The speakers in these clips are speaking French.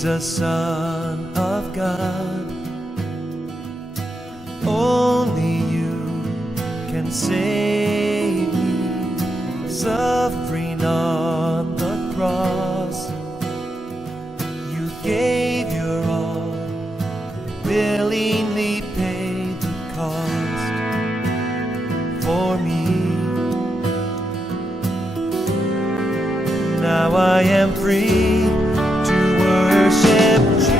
Jesus, Son of God. Only you can save me, suffering on the cross. You gave your all, willingly paid the cost for me. Now I am free to worship Jesus.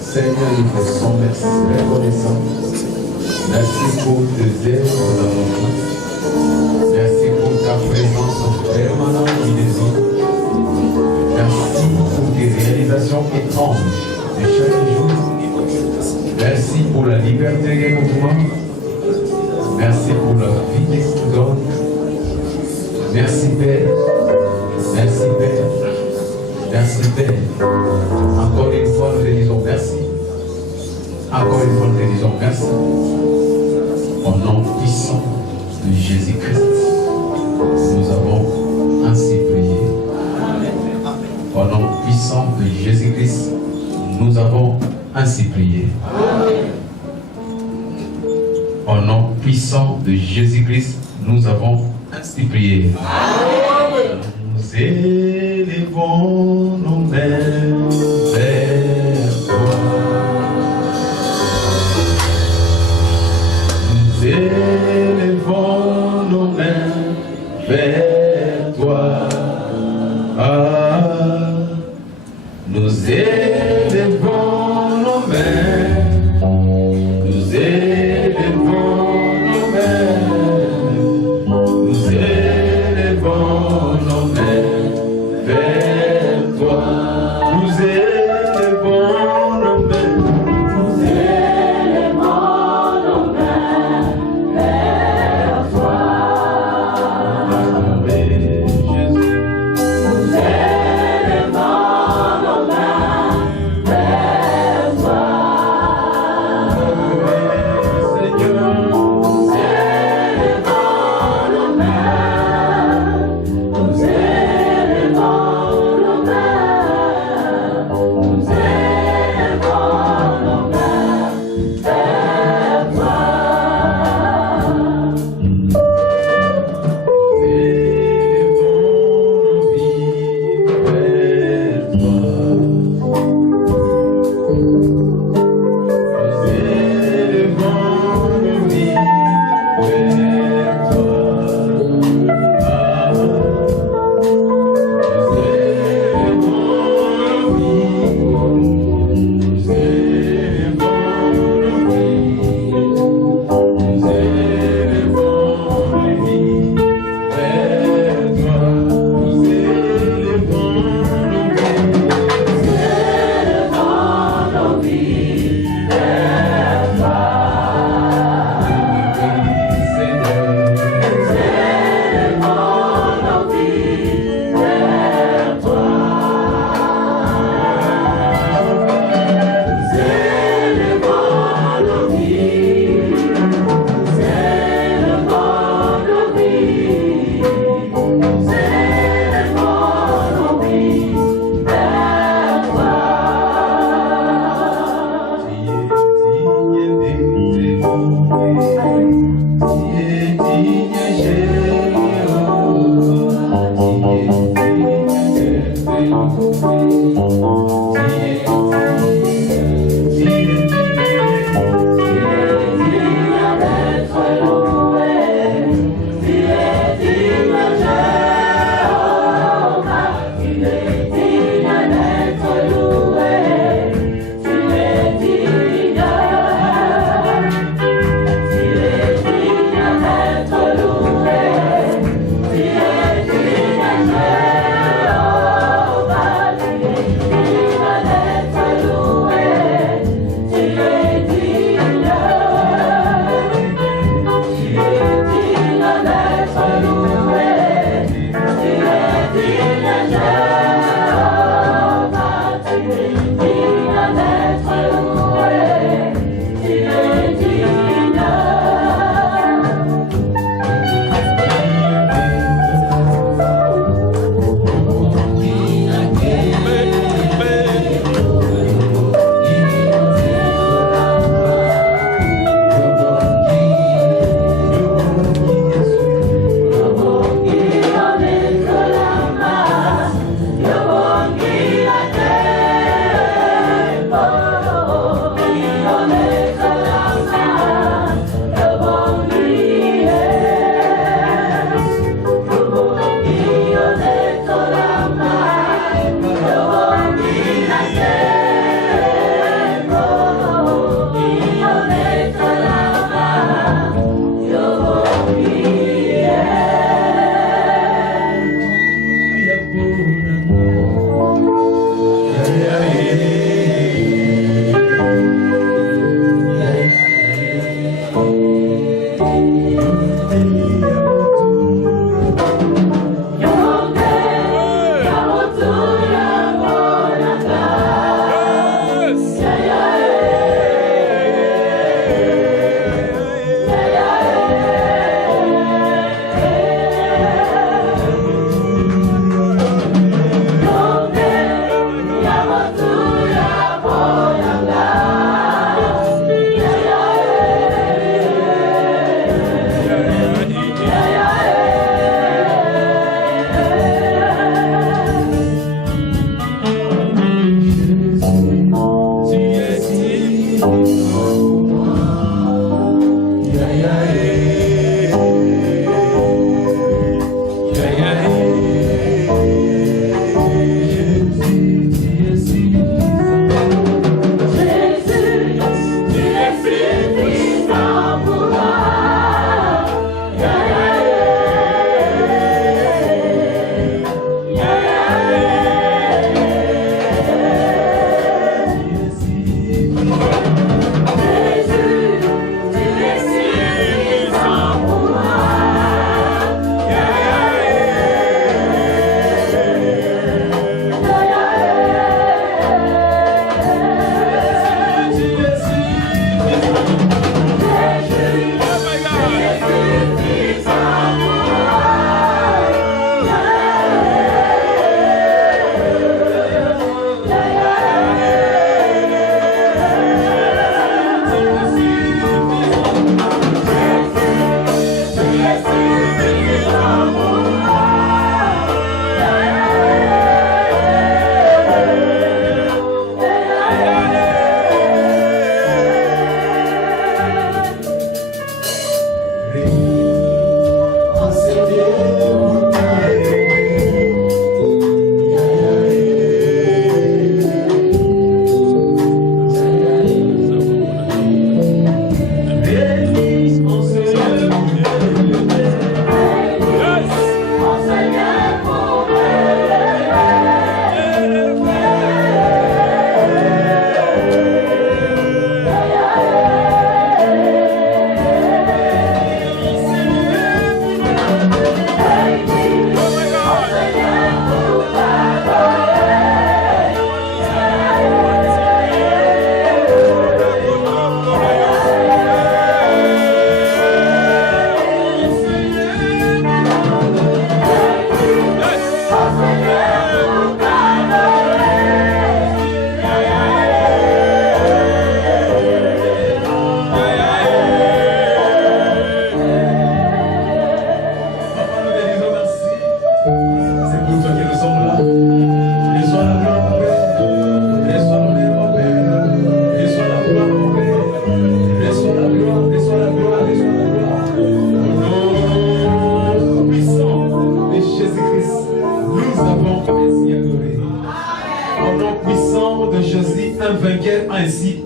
Seigneur, nous te sommes merci, reconnaissant. Merci pour tes œuvres dans nos vies. Merci pour ta présence permanente qui désire. Merci pour tes réalisations étranges de chaque jour. Merci pour la liberté que nous trouvons. Merci pour la vie que tu nous donnes. Merci Père. Merci Père. Merci Père. Encore une fois, nous te disons merci. Encore une fois, nous te disons merci. Au nom puissant de Jésus-Christ, nous avons ainsi prié. Au nom puissant de Jésus-Christ, nous avons ainsi prié. Au nom puissant de Jésus-Christ, nous avons ainsi prié. Nous élevons nos mains vers toi. Nous élevons nos mains vers toi. Alléluia.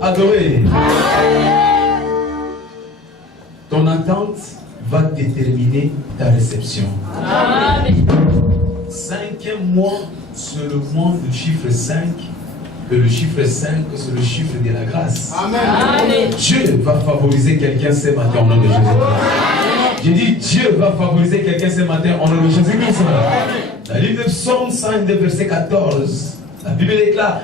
Adoré. Ton attente va déterminer ta réception. Cinquième mois, c'est le mois du chiffre 5. Que le chiffre 5, c'est le chiffre de la grâce. Amen. Dieu va favoriser quelqu'un ce matin au nom de Jésus-Christ. J'ai dit Dieu va favoriser quelqu'un ce matin au nom de Jésus-Christ. La livre de Psaume 5, verset 14. La Bible déclare: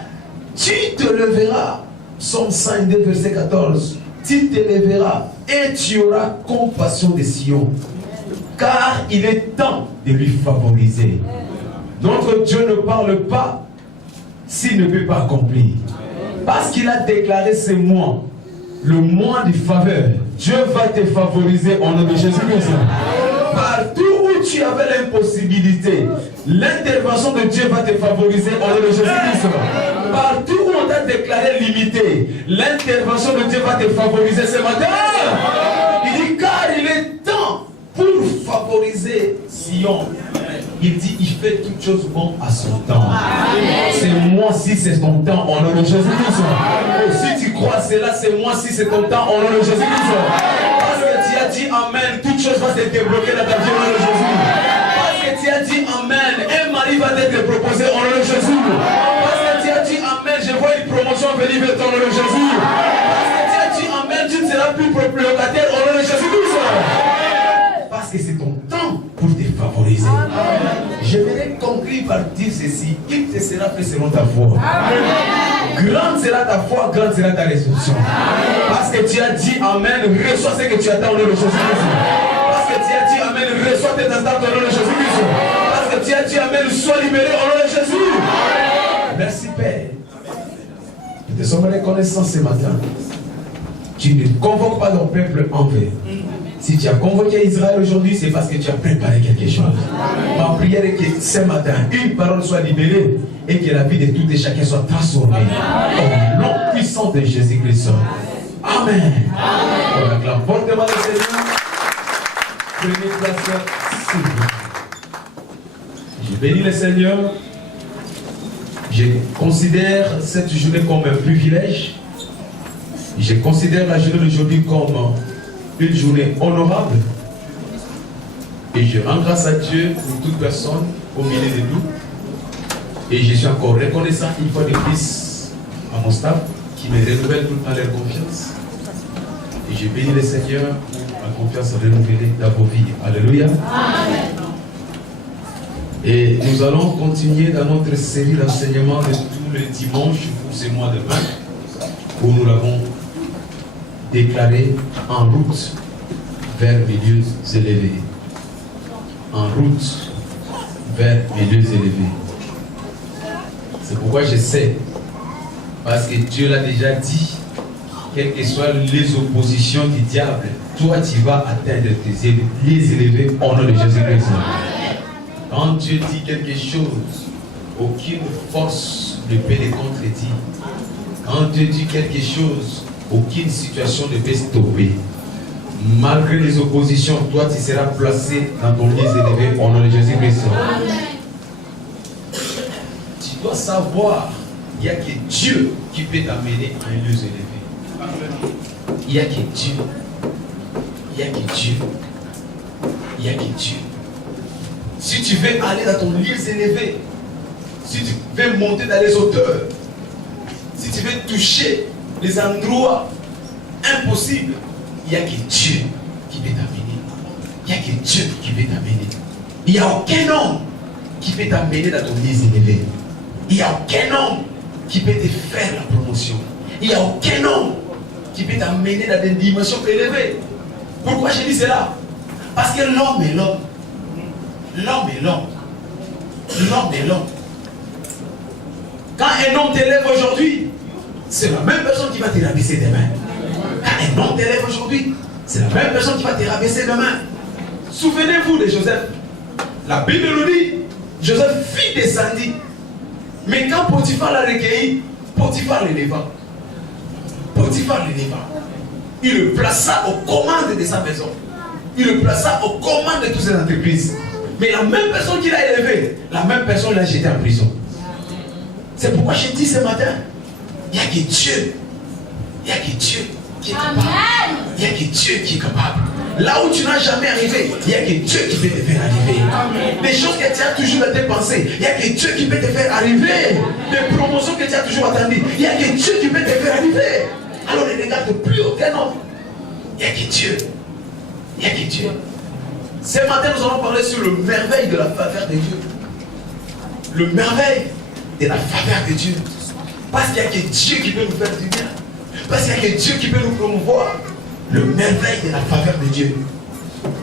tu te leveras. Psaume 5, verset 14. Tu te lèveras et tu auras compassion de Sion, car il est temps de lui favoriser. Notre Dieu ne parle pas s'il ne peut pas accomplir. Parce qu'il a déclaré ce mois, le mois de faveur. Dieu va te favoriser au nom de Jésus-Christ. Partout où tu avais l'impossibilité, l'intervention de Dieu va te favoriser au nom de Jésus-Christ. Partout où on t'a déclaré limité, l'intervention de Dieu va te favoriser ce matin. Il dit car il est temps pour favoriser Sion. Il dit il fait toutes choses bonnes à son temps. C'est moi-ci, c'est ton temps au nom de Jésus-Christ. Si tu crois cela, c'est moi-ci, c'est ton temps au nom de Jésus-Christ. Parce que tu as dit Amen, toutes choses vont se débloquer dans ta vie au nom de Jésus. Parce que tu as dit Amen, un mari va t'être proposé au nom de Jésus. Parce que tu as dit Amen, je vois une promotion venir vers ton nom de Jésus. Parce que tu as dit Amen, tu ne seras plus locataire au nom de Jésus-Christ. Parce que c'est ton temps pour te favoriser. J'aimerais conclure par dire ceci: il te sera fait selon ta foi. Grande sera ta foi, grande sera ta résurrection. Parce que tu as dit Amen, reçois ce que tu attends au nom de Jésus-Christ. Parce que tu as dit Amen, reçois tes attentes au nom de Jésus-Christ. Parce que tu as dit Amen, sois libéré au nom de Jésus. Merci Père. Nous te sommes reconnaissants ce matin. Tu ne convoques pas ton peuple en vain. Si tu as convoqué Israël aujourd'hui, c'est parce que tu as préparé quelque chose. Ma prière est que ce matin, une parole soit libérée et que la vie de tout et chacun soit transformée. Au nom puissant de Jésus-Christ. Amen. On acclame fortement le Seigneur. Prenez place, s'il vous plaît. Je bénis le Seigneur. Je considère cette journée comme un privilège. Je considère la journée d'aujourd'hui comme une journée honorable. Et je rends grâce à Dieu pour toute personne au milieu de nous. Et je suis encore reconnaissant une fois de plus à mon staff qui me renouvelle tout le temps leur confiance. Et je bénis le Seigneur pour la confiance renouvelée dans vos vies. Alléluia. Amen. Et nous allons continuer dans notre série d'enseignements de tous les dimanches pour ce mois de mai, où nous l'avons déclaré en route vers mes lieux élevés. En route vers mes lieux élevés. C'est pourquoi je sais, parce que Dieu l'a déjà dit, quelles que soient les oppositions du diable, toi tu vas atteindre tes lieux élevés au nom de Jésus-Christ. Quand Dieu dit quelque chose, aucune force ne peut les contredire. Quand Dieu dit quelque chose, aucune situation ne peut stopper. Malgré les oppositions, toi tu seras placé dans ton lieu élevé au nom de Jésus-Christ. Tu dois savoir, il n'y a que Dieu qui peut t'amener à un lieu élevé. Il n'y a que Dieu. Il n'y a que Dieu. Il n'y a que Dieu. Si tu veux aller dans ton lieu élevé, si tu veux monter dans les hauteurs, si tu veux toucher les endroits impossibles, il n'y a que Dieu qui peut t'amener. Il n'y a que Dieu qui peut t'amener. Il n'y a aucun homme qui peut t'amener dans ton lieu élevé. Il n'y a aucun homme qui peut te faire la promotion. Il n'y a aucun homme qui peut t'amener dans des dimensions élevées. Pourquoi je dis cela? Parce que l'homme est l'homme. L'homme est l'homme. L'homme est l'homme. Quand un homme t'élève aujourd'hui, c'est la même personne qui va te rabaisser demain. Quand un homme t'élève aujourd'hui, c'est la même personne qui va te rabaisser demain. Souvenez-vous de Joseph. La Bible nous dit, Joseph fit descendit. Mais quand Potiphar l'a recueilli, Potiphar l'éleva. Potiphar l'éleva. Il le plaça aux commandes de sa maison. Il le plaça aux commandes de toutes ses entreprises. Mais la même personne qui l'a élevé, la même personne l'a jeté en prison. C'est pourquoi je dis ce matin, il n'y a que Dieu. Il n'y a que Dieu qui est capable. Il n'y a que Dieu qui est capable. Là où tu n'as jamais arrivé, il n'y a que Dieu qui peut te faire arriver. Des choses que tu as toujours dans tes pensées, il n'y a que Dieu qui peut te faire arriver. Des promotions que tu as toujours attendues, il n'y a que Dieu qui peut te faire arriver. Alors ne regarde plus aucun homme. Il n'y a que Dieu. Il n'y a que Dieu. Ce matin, nous allons parler sur le merveille de la faveur de Dieu. Le merveille de la faveur de Dieu. Parce qu'il n'y a que Dieu qui peut nous faire du bien. Parce qu'il n'y a que Dieu qui peut nous promouvoir. Le merveille de la faveur de Dieu.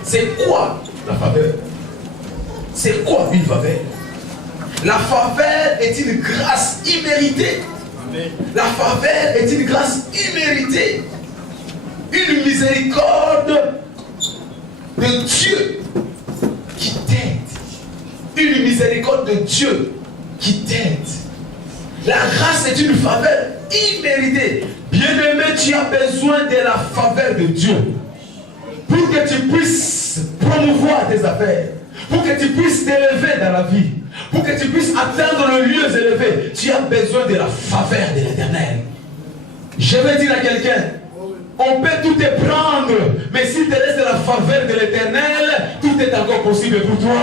C'est quoi la faveur? C'est quoi une faveur? La faveur est une grâce imméritée. La faveur est une grâce imméritée. Une miséricorde de Dieu qui t'aide. Une miséricorde de Dieu qui t'aide. La grâce est une faveur imméritée. Bien-aimé, tu as besoin de la faveur de Dieu pour que tu puisses promouvoir tes affaires, pour que tu puisses t'élever dans la vie, pour que tu puisses atteindre le lieu élevé. Tu as besoin de la faveur de l'Éternel. Je vais dire à quelqu'un, on peut tout te prendre, mais si tu restes de la faveur de l'Éternel, tout est encore possible pour toi.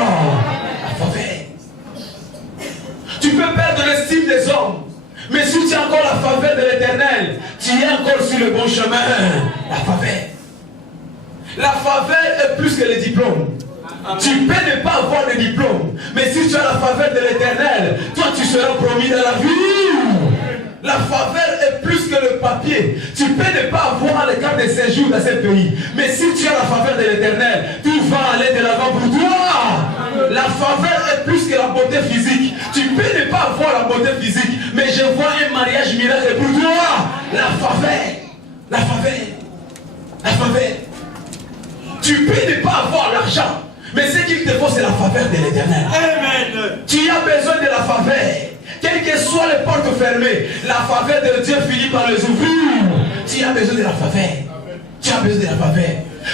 La faveur. Tu peux perdre l'estime des hommes, mais si tu as encore la faveur de l'Éternel, tu es encore sur le bon chemin. La faveur. La faveur est plus que les diplômes. Tu peux ne pas avoir de diplôme, mais si tu as la faveur de l'Éternel, toi tu seras promis dans la vie. La faveur est plus que le papier. Tu peux ne pas avoir le carte de séjour dans ce pays, mais si tu as la faveur de l'Éternel, tu vas aller de l'avant pour toi. La faveur est plus que la beauté physique. Tu peux ne pas avoir la beauté physique, mais je vois un mariage miracle pour toi. La faveur. La faveur. La faveur. Tu peux ne pas avoir l'argent, mais ce qu'il te faut, c'est la faveur de l'Éternel. Amen. Tu as besoin de la faveur. Quelles que soient les portes fermées, la faveur de Dieu finit par les ouvrir. Tu as besoin de la faveur. Tu as besoin de la faveur.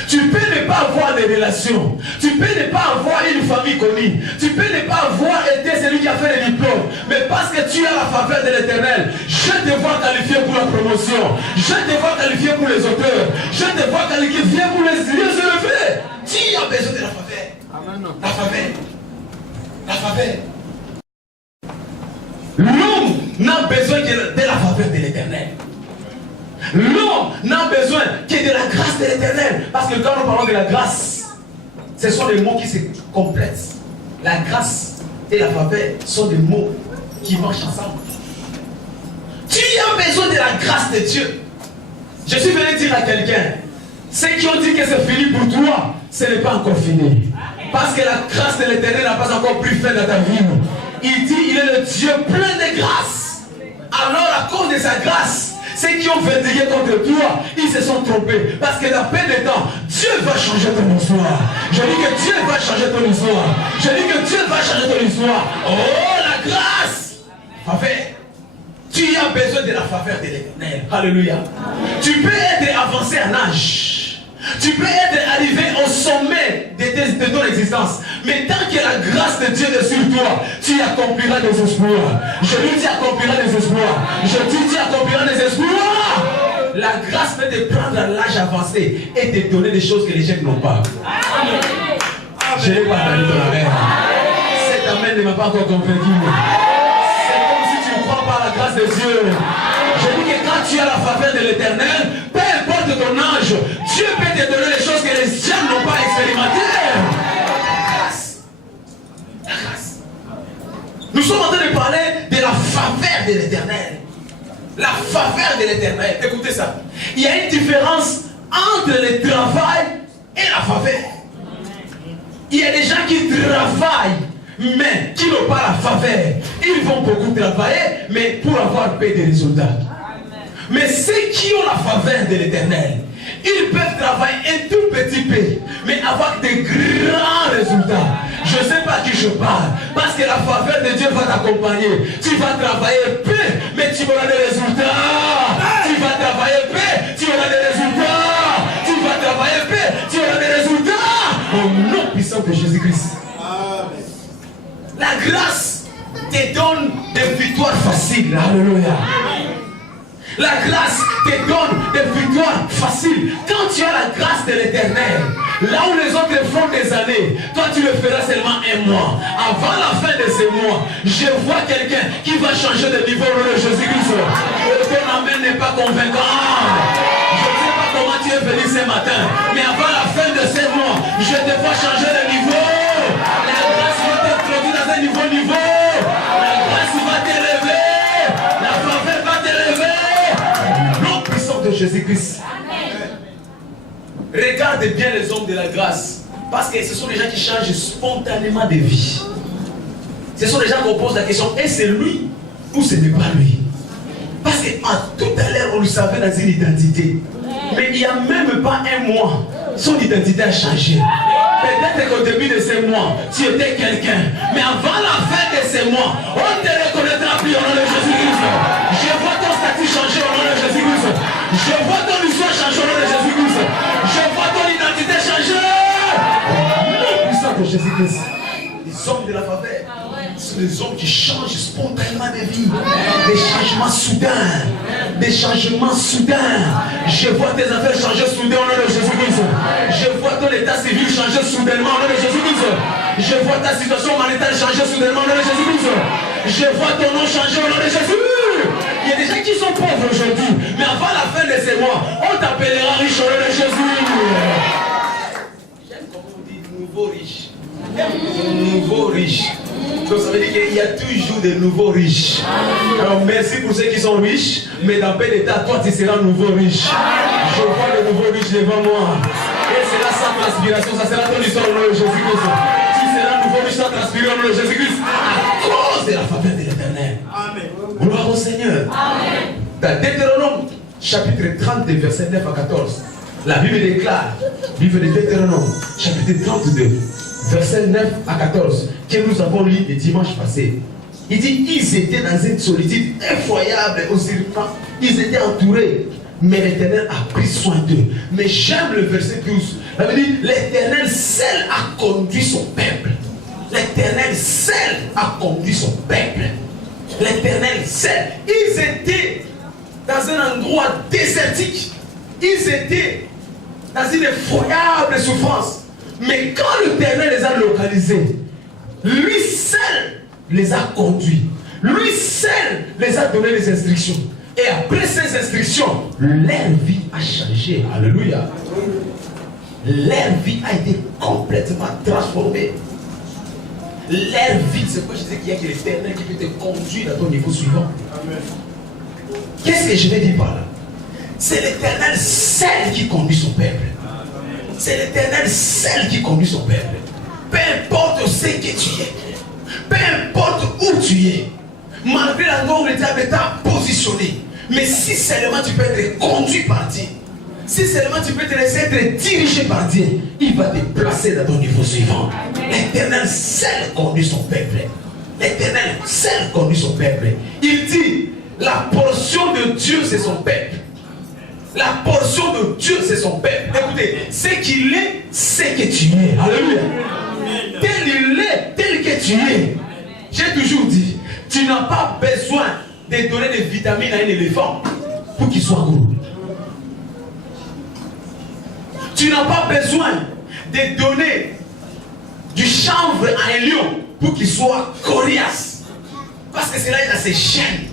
Tu peux ne pas avoir de relations. Tu peux ne pas avoir une famille connue. Tu peux ne pas avoir été celui qui a fait les diplômes. Mais parce que tu as la faveur de l'Éternel, je te vois qualifié pour la promotion. Je te vois qualifié pour les auteurs. Je te vois qualifié pour les lieux élevés. Tu as besoin de la faveur. La faveur. La faveur. L'homme n'a besoin que de la faveur de l'Éternel. L'homme n'a besoin que de la grâce de l'Éternel. Parce que quand nous parlons de la grâce, ce sont des mots qui se complètent. La grâce et la faveur sont des mots qui marchent ensemble. Tu as besoin de la grâce de Dieu. Je suis venu dire à quelqu'un, ceux qui ont dit que c'est fini pour toi, ce n'est pas encore fini. Parce que la grâce de l'Éternel n'a pas encore pris fin dans ta vie. Il dit, il est le Dieu plein de grâce. Alors à cause de sa grâce, ceux qui ont verdigué contre toi, ils se sont trompés. Parce que dans peu de temps, Dieu va changer ton histoire. Je dis que Dieu va changer ton histoire. Je dis que Dieu va changer ton histoire. Oh, la grâce. Faveur. Tu as besoin de la faveur de l'Éternel. Alléluia. Tu peux être avancé en âge. Tu peux être arrivé au sommet de ton existence. Mais tant que la grâce de Dieu est sur toi, tu accompliras des exploits. Je lui dis accompliras des exploits. Je dis tu accompliras des exploits. La grâce peut te prendre à l'âge avancé et te donner des choses que les gens n'ont pas. Je n'ai pas entendu ton amen. Cet amen ne m'a pas encore convaincu. C'est comme si tu ne crois pas à la grâce de Dieu. Je dis que quand tu as la faveur de l'Éternel, peu importe ton âge, Dieu peut te donner les choses que les gens n'ont pas expérimentées. La grâce. La grâce. Nous sommes en train de parler de la faveur de l'Éternel. La faveur de l'Éternel. Écoutez ça. Il y a une différence entre le travail et la faveur. Il y a des gens qui travaillent, mais qui n'ont pas la faveur. Ils vont beaucoup travailler, mais pour avoir peu de résultats. Mais ceux qui ont la faveur de l'Éternel, ils peuvent travailler un tout petit peu, mais avoir de grands résultats. Je ne sais pas à qui je parle, parce que la faveur de Dieu va t'accompagner. Tu vas travailler peu, mais tu auras des résultats. Tu vas travailler peu, tu auras des résultats. Tu vas travailler peu, tu auras des résultats. Au nom puissant de Jésus-Christ. La grâce te donne des victoires faciles. Alléluia. La grâce te donne des victoires faciles. Quand tu as la grâce de l'Éternel, là où les autres font des années, toi tu le feras seulement un mois. Avant la fin de ces mois, je vois quelqu'un qui va changer de niveau au nom de Jésus-Christ. Ton amen n'est pas convaincant. Je ne sais pas comment tu es venu ce matin, mais avant la fin de ces mois, je te vois changer de niveau. La grâce va te produire dans un niveau. La grâce va te lever. La faveur va te lever. Nom puissant de Jésus-Christ. Regarde bien les hommes de la grâce, parce que ce sont les gens qui changent spontanément de vie. Ce sont les gens qu'on pose la question, est-ce lui ou ce n'est pas lui? Parce que tout à l'heure on le savait dans une identité, mais il n'y a même pas un mois, son identité a changé. Peut-être qu'au début de ces mois, tu étais quelqu'un, mais avant la fin de ces mois, on ne te reconnaîtra plus au nom de Jésus-Christ. Je vois ton statut changer au nom de Jésus-Christ. Je vois ton histoire changer au nom de Jésus-Christ. Je vois ton identité changer. Au nom puissant de Jésus-Christ. Les hommes de la faveur, c'est les hommes qui changent spontanément de vie. Des changements soudains. Des changements soudains. Je vois tes affaires changer soudain au nom de Jésus-Christ. Je vois ton état civil changer soudainement au nom de Jésus-Christ. Je vois ta situation maritale changer soudainement au nom de Jésus-Christ. Je vois ton nom changer au nom de Jésus. Il y a des gens qui sont pauvres aujourd'hui, mais avant la fin de ces mois, on t'appellera riche au nom de Jésus. J'aime comment on dit nouveau riche. Nouveau riche. Donc ça veut dire qu'il y a toujours des nouveaux riches. Alors merci pour ceux qui sont riches, mais dans peu d'état, toi tu seras nouveau riche. Je vois le nouveau riche devant moi. Et c'est là sans transpiration, ça sera ton histoire au nom de Jésus-Christ. Tu seras nouveau riche sans transpirer au nom de Jésus-Christ. À cause de la faveur de l'Éternel. Amen. Gloire au Seigneur. Amen. Dans Deutéronome, chapitre 30, verset 9 à 14, la Bible déclare, livre de Deutéronome, chapitre 32, verset 9 à 14, que nous avons lu le dimanche passé. Il dit, ils étaient dans une solitude effroyable aux serpents. Ils étaient entourés. Mais l'Éternel a pris soin d'eux. Mais j'aime le verset 12. Ça veut dire, l'Éternel seul a conduit son peuple. L'Éternel seul a conduit son peuple. L'Éternel seul. Ils étaient dans un endroit désertique. Ils étaient dans une effroyable souffrance. Mais quand l'Éternel les a localisés, lui seul les a conduits. Lui seul les a donné les instructions. Et après ces instructions, leur vie a changé. Alléluia. Leur vie a été complètement transformée. Leur vie, c'est pourquoi je disais qu'il y a que l'Éternel qui peut te conduire à ton niveau suivant. Qu'est-ce que je vais dire par là? C'est l'Éternel seul qui conduit son peuple. C'est l'Éternel seul qui conduit son peuple. Peu importe ce que tu es, peu importe où tu es, malgré la norme, le diable t'a positionné. Mais si seulement tu peux être conduit par Dieu, si seulement tu peux te laisser être dirigé par Dieu, il va te placer dans ton niveau suivant. L'Éternel seul conduit son peuple. L'Éternel seul conduit son peuple. Il dit, la portion de Dieu c'est son peuple. La portion de Dieu, c'est son peuple. Écoutez, ce qu'il est, c'est que tu es. Alléluia. Tel il est, tel que tu es. J'ai toujours dit, tu n'as pas besoin de donner des vitamines à un éléphant pour qu'il soit gros. Tu n'as pas besoin de donner du chanvre à un lion pour qu'il soit coriace. Parce que c'est là qu'il a ses chaînes.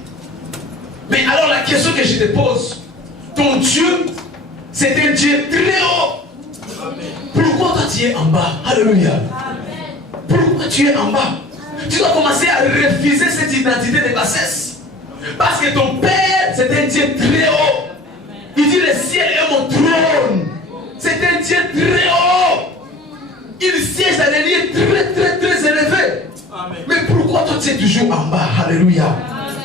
Mais alors la question que je te pose, ton Dieu, c'est un Dieu très haut. Pourquoi toi tu es en bas? Alléluia. Pourquoi tu es en bas? Tu dois commencer à refuser cette identité de bassesse. Parce que ton Père, c'est un Dieu très haut. Il dit le ciel est mon trône. C'est un Dieu très haut. Il siège dans des lieux très très très élevés. Amen. Mais pourquoi toi tu es toujours en bas? Alléluia. Amen.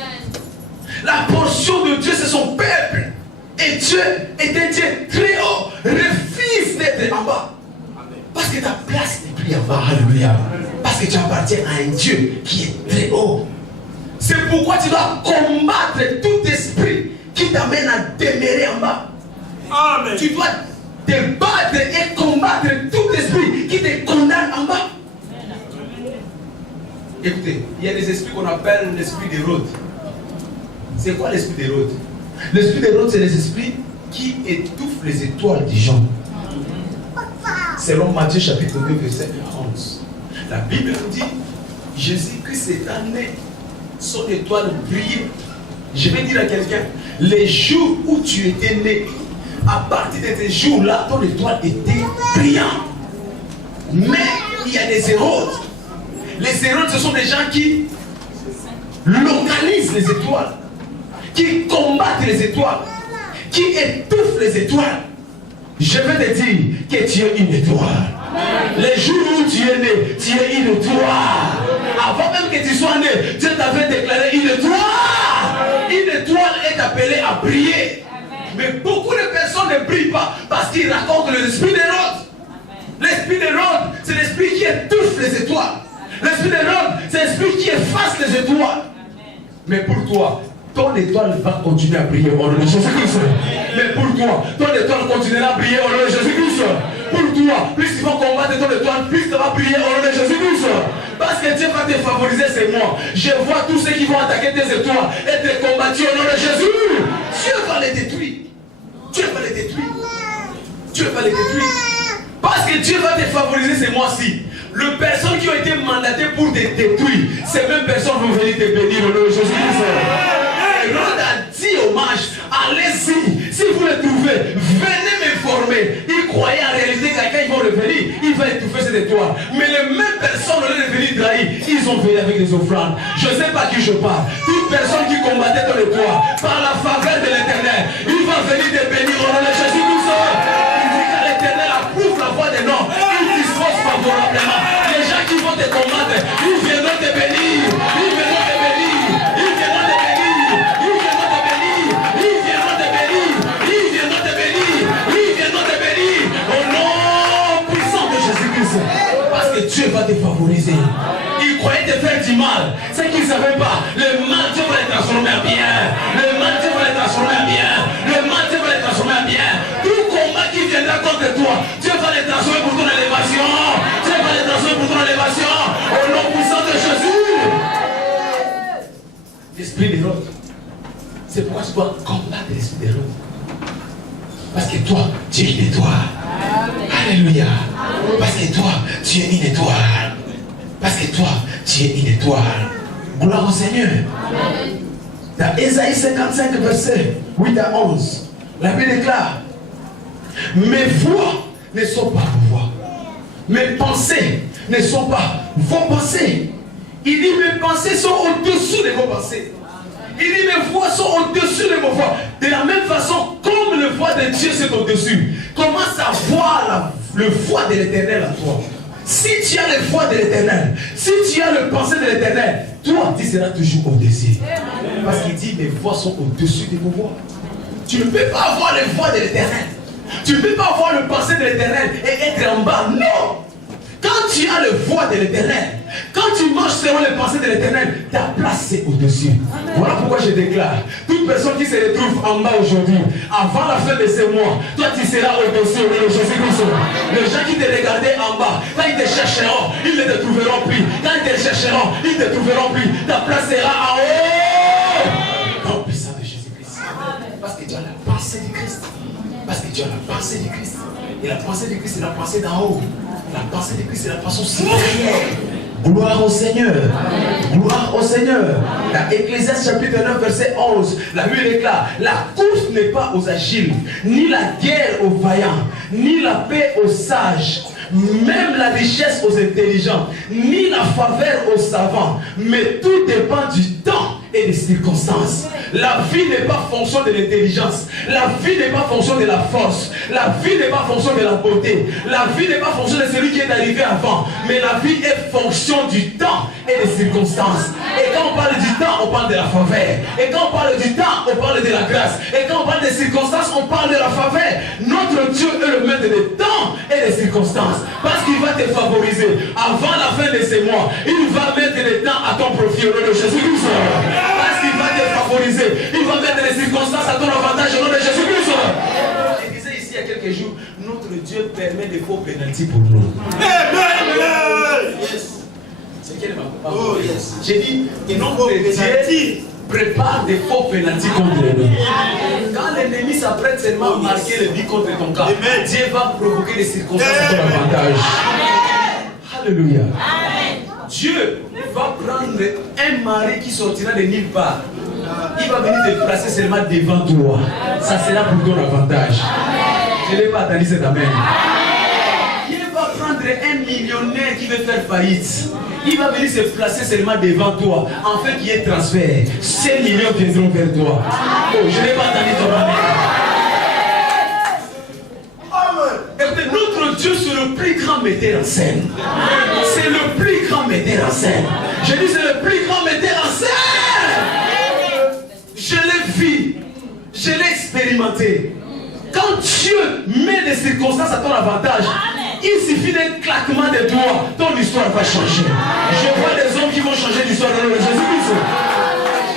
La portion de Dieu, c'est son peuple. Et Dieu est un Dieu très haut. Refuse d'être en bas. Amen. Parce que ta place n'est plus en bas. Alléluia. Parce que tu appartiens à un Dieu qui est très haut. C'est pourquoi tu dois combattre tout esprit qui t'amène à demeurer en bas. Amen. Tu dois te battre et combattre tout esprit qui te condamne en bas. Écoutez, il y a des esprits qu'on appelle l'esprit d'Hérode. C'est quoi l'esprit d'Hérode? L'esprit d'Hérode, c'est les esprits qui étouffent les étoiles des gens. Selon Matthieu chapitre 2, verset 11. La Bible nous dit, Jésus-Christ est né, son étoile brille. Je vais dire à quelqu'un, les jours où tu étais né, à partir de ces jours-là, ton étoile était brillante. Mais il y a des Hérodes. Les Hérodes, ce sont des gens qui localisent les étoiles, qui combattent les étoiles, qui étouffent les étoiles. Je vais te dire que tu es une étoile. Les jours où tu es né, tu es une étoile. Avant même que tu sois né, Dieu t'avait déclaré une étoile. Une étoile est appelée à briller. Mais beaucoup de personnes ne brillent pas parce qu'ils racontent l'esprit d'Hérode. L'esprit d'Hérode, c'est l'esprit qui étouffe les étoiles. L'esprit d'Hérode, c'est l'esprit qui efface les étoiles. Mais pour toi, ton étoile va continuer à briller au nom de Jésus-Christ. Mais pour toi, ton étoile continuera à briller au nom de Jésus-Christ. Pour toi, plus tu vas combattre ton étoile, plus tu vas briller au nom de Jésus-Christ. Parce que Dieu va te favoriser, c'est moi. Je vois tous ceux qui vont attaquer tes étoiles être combattus au nom de Jésus. Dieu va les détruire. Dieu va les détruire. Dieu va les détruire. Parce que Dieu va te favoriser ces mois-ci. Les personnes qui ont été mandatées pour te détruire, ces mêmes personnes vont venir te bénir au nom de Jésus-Christ. Hérode a dit hommage, allez-y, si vous le trouvez, venez m'informer. Ils croyaient en réalité qu'à quand ils vont revenir, il va étouffer cette étoile. Mais les mêmes personnes, au lieu de venir trahir, ils ont venu avec des offrandes. Je ne sais pas qui je parle. Toute personne qui combattait ton étoile, par la faveur de l'Éternel, il va venir te bénir au nom de Jésus-Christ. Il dit qu'à l'Éternel approuve la voix des noms. Il dispose favorablement. Les gens qui vont te combattre, ils viendront te bénir. Ils viendront te bénir. Ils viendront te bénir. Ils viendront te bénir. Ils viendront te bénir. Ils viendront te bénir. Ils viendront te bénir. Au nom puissant de Jésus-Christ. Parce que Dieu va te favoriser. Ils croyaient te faire du mal. C'est qu'ils ne savaient pas. Le mal, Dieu va les transformer en bien. Le mal, Dieu va les transformer en bien. Le mal, Dieu va les transformer en bien. Tout combat qui viendra contre toi, Dieu va les transformer pour ton élévation. Dieu va les transformer pour ton élévation. Au nom puissant de Jésus. L'esprit d'Hérode. C'est pourquoi tu dois combattre l'esprit d'Hérode. Parce que toi, tu es une étoile. Alléluia. Parce que toi, tu es une étoile. Parce que toi, tu es une étoile. Gloire au Seigneur. Dans Ésaïe 55, verset 8 à 11, la Bible déclare: mes voix ne sont pas vos voix. Mes pensées ne sont pas vos pensées. Il dit mes pensées sont au-dessus de vos pensées. Il dit mes voix sont au-dessus de vos voix. De la même façon, comme le voix de Dieu c'est au-dessus, commence à voir le voix de l'Éternel en toi. Si tu as le voix de l'Éternel, si tu as le pensée de l'Éternel, toi tu seras toujours au-dessus. Parce qu'il dit mes voix sont au-dessus de vos voix. Tu ne peux pas avoir le voix de l'Éternel. Tu ne peux pas avoir le pensée de l'Éternel et être en bas. Non. Quand tu as le voix de l'Éternel, Quand tu marches selon les pensées de l'Éternel, ta place c'est au-dessus. Voilà pourquoi je déclare, toute personne qui se retrouve en bas aujourd'hui, avant la fin de ce mois, toi tu seras au-dessus de Jésus-Christ. Les gens qui te regardaient en bas, quand ils te chercheront, ils ne te trouveront plus. Quand ils te chercheront, ils ne te trouveront plus. Ta place sera en haut. Dans le puissant de Jésus-Christ. Parce que tu as la pensée du Christ. Parce que tu as la pensée du Christ. Et la pensée du Christ, c'est la pensée d'en haut. La pensée du Christ, c'est la pensée supérieure. Gloire au Seigneur. Gloire au Seigneur. Dans Ecclésiaste chapitre 9 verset 11, la Bible déclare, la course n'est pas aux agiles, ni la guerre aux vaillants, ni la paix aux sages, même la richesse aux intelligents, ni la faveur aux savants, mais tout dépend du temps et des circonstances. La vie n'est pas fonction de l'intelligence, la vie n'est pas fonction de la force, la vie n'est pas fonction de la beauté, la vie n'est pas fonction de celui qui est arrivé avant, mais la vie est fonction du temps et des circonstances. Et quand on parle du temps, on parle de la faveur. Et quand on parle du temps, on parle de la grâce. Et quand on parle des circonstances, on parle de la faveur. Notre Dieu est le maître des temps et des circonstances, parce qu'il va te favoriser. Avant la fin de ces mois, il va mettre les temps à ton profit au nom de Jésus-Christ. Parce qu'il va te favoriser, il va mettre les circonstances à ton avantage au nom de Jésus-Christ. Je disais ici il y a quelques jours, notre Dieu permet des faux pénaltys pour nous. C'est quel est ma parole? J'ai dit que notre Dieu prépare des faux pénaltys contre nous. Quand l'ennemi s'apprête seulement à marquer le but contre ton camp, Dieu va provoquer des circonstances à ton avantage. Alléluia. Dieu va prendre un mari qui sortira de nulle part. Il va venir te placer seulement devant toi. Ça sera pour ton avantage. Je n'ai pas attendu cet amen. Dieu va prendre un millionnaire qui veut faire faillite. Il va venir se placer seulement devant toi, afin qu'il y ait transfert. 5 millions viendront vers toi. Oh, je n'ai pas entendu ton amen. Écoutez, notre Dieu, c'est le plus grand metteur en scène. C'est le plus grand metteur en scène. Je dis, c'est le plus grand metteur en scène. Je l'ai vu, je l'ai expérimenté. Quand Dieu met des circonstances à ton avantage, il suffit d'un claquement de doigts, ton histoire va changer. Je vois des hommes qui vont changer d'histoire dans le nom de Jésus-Christ.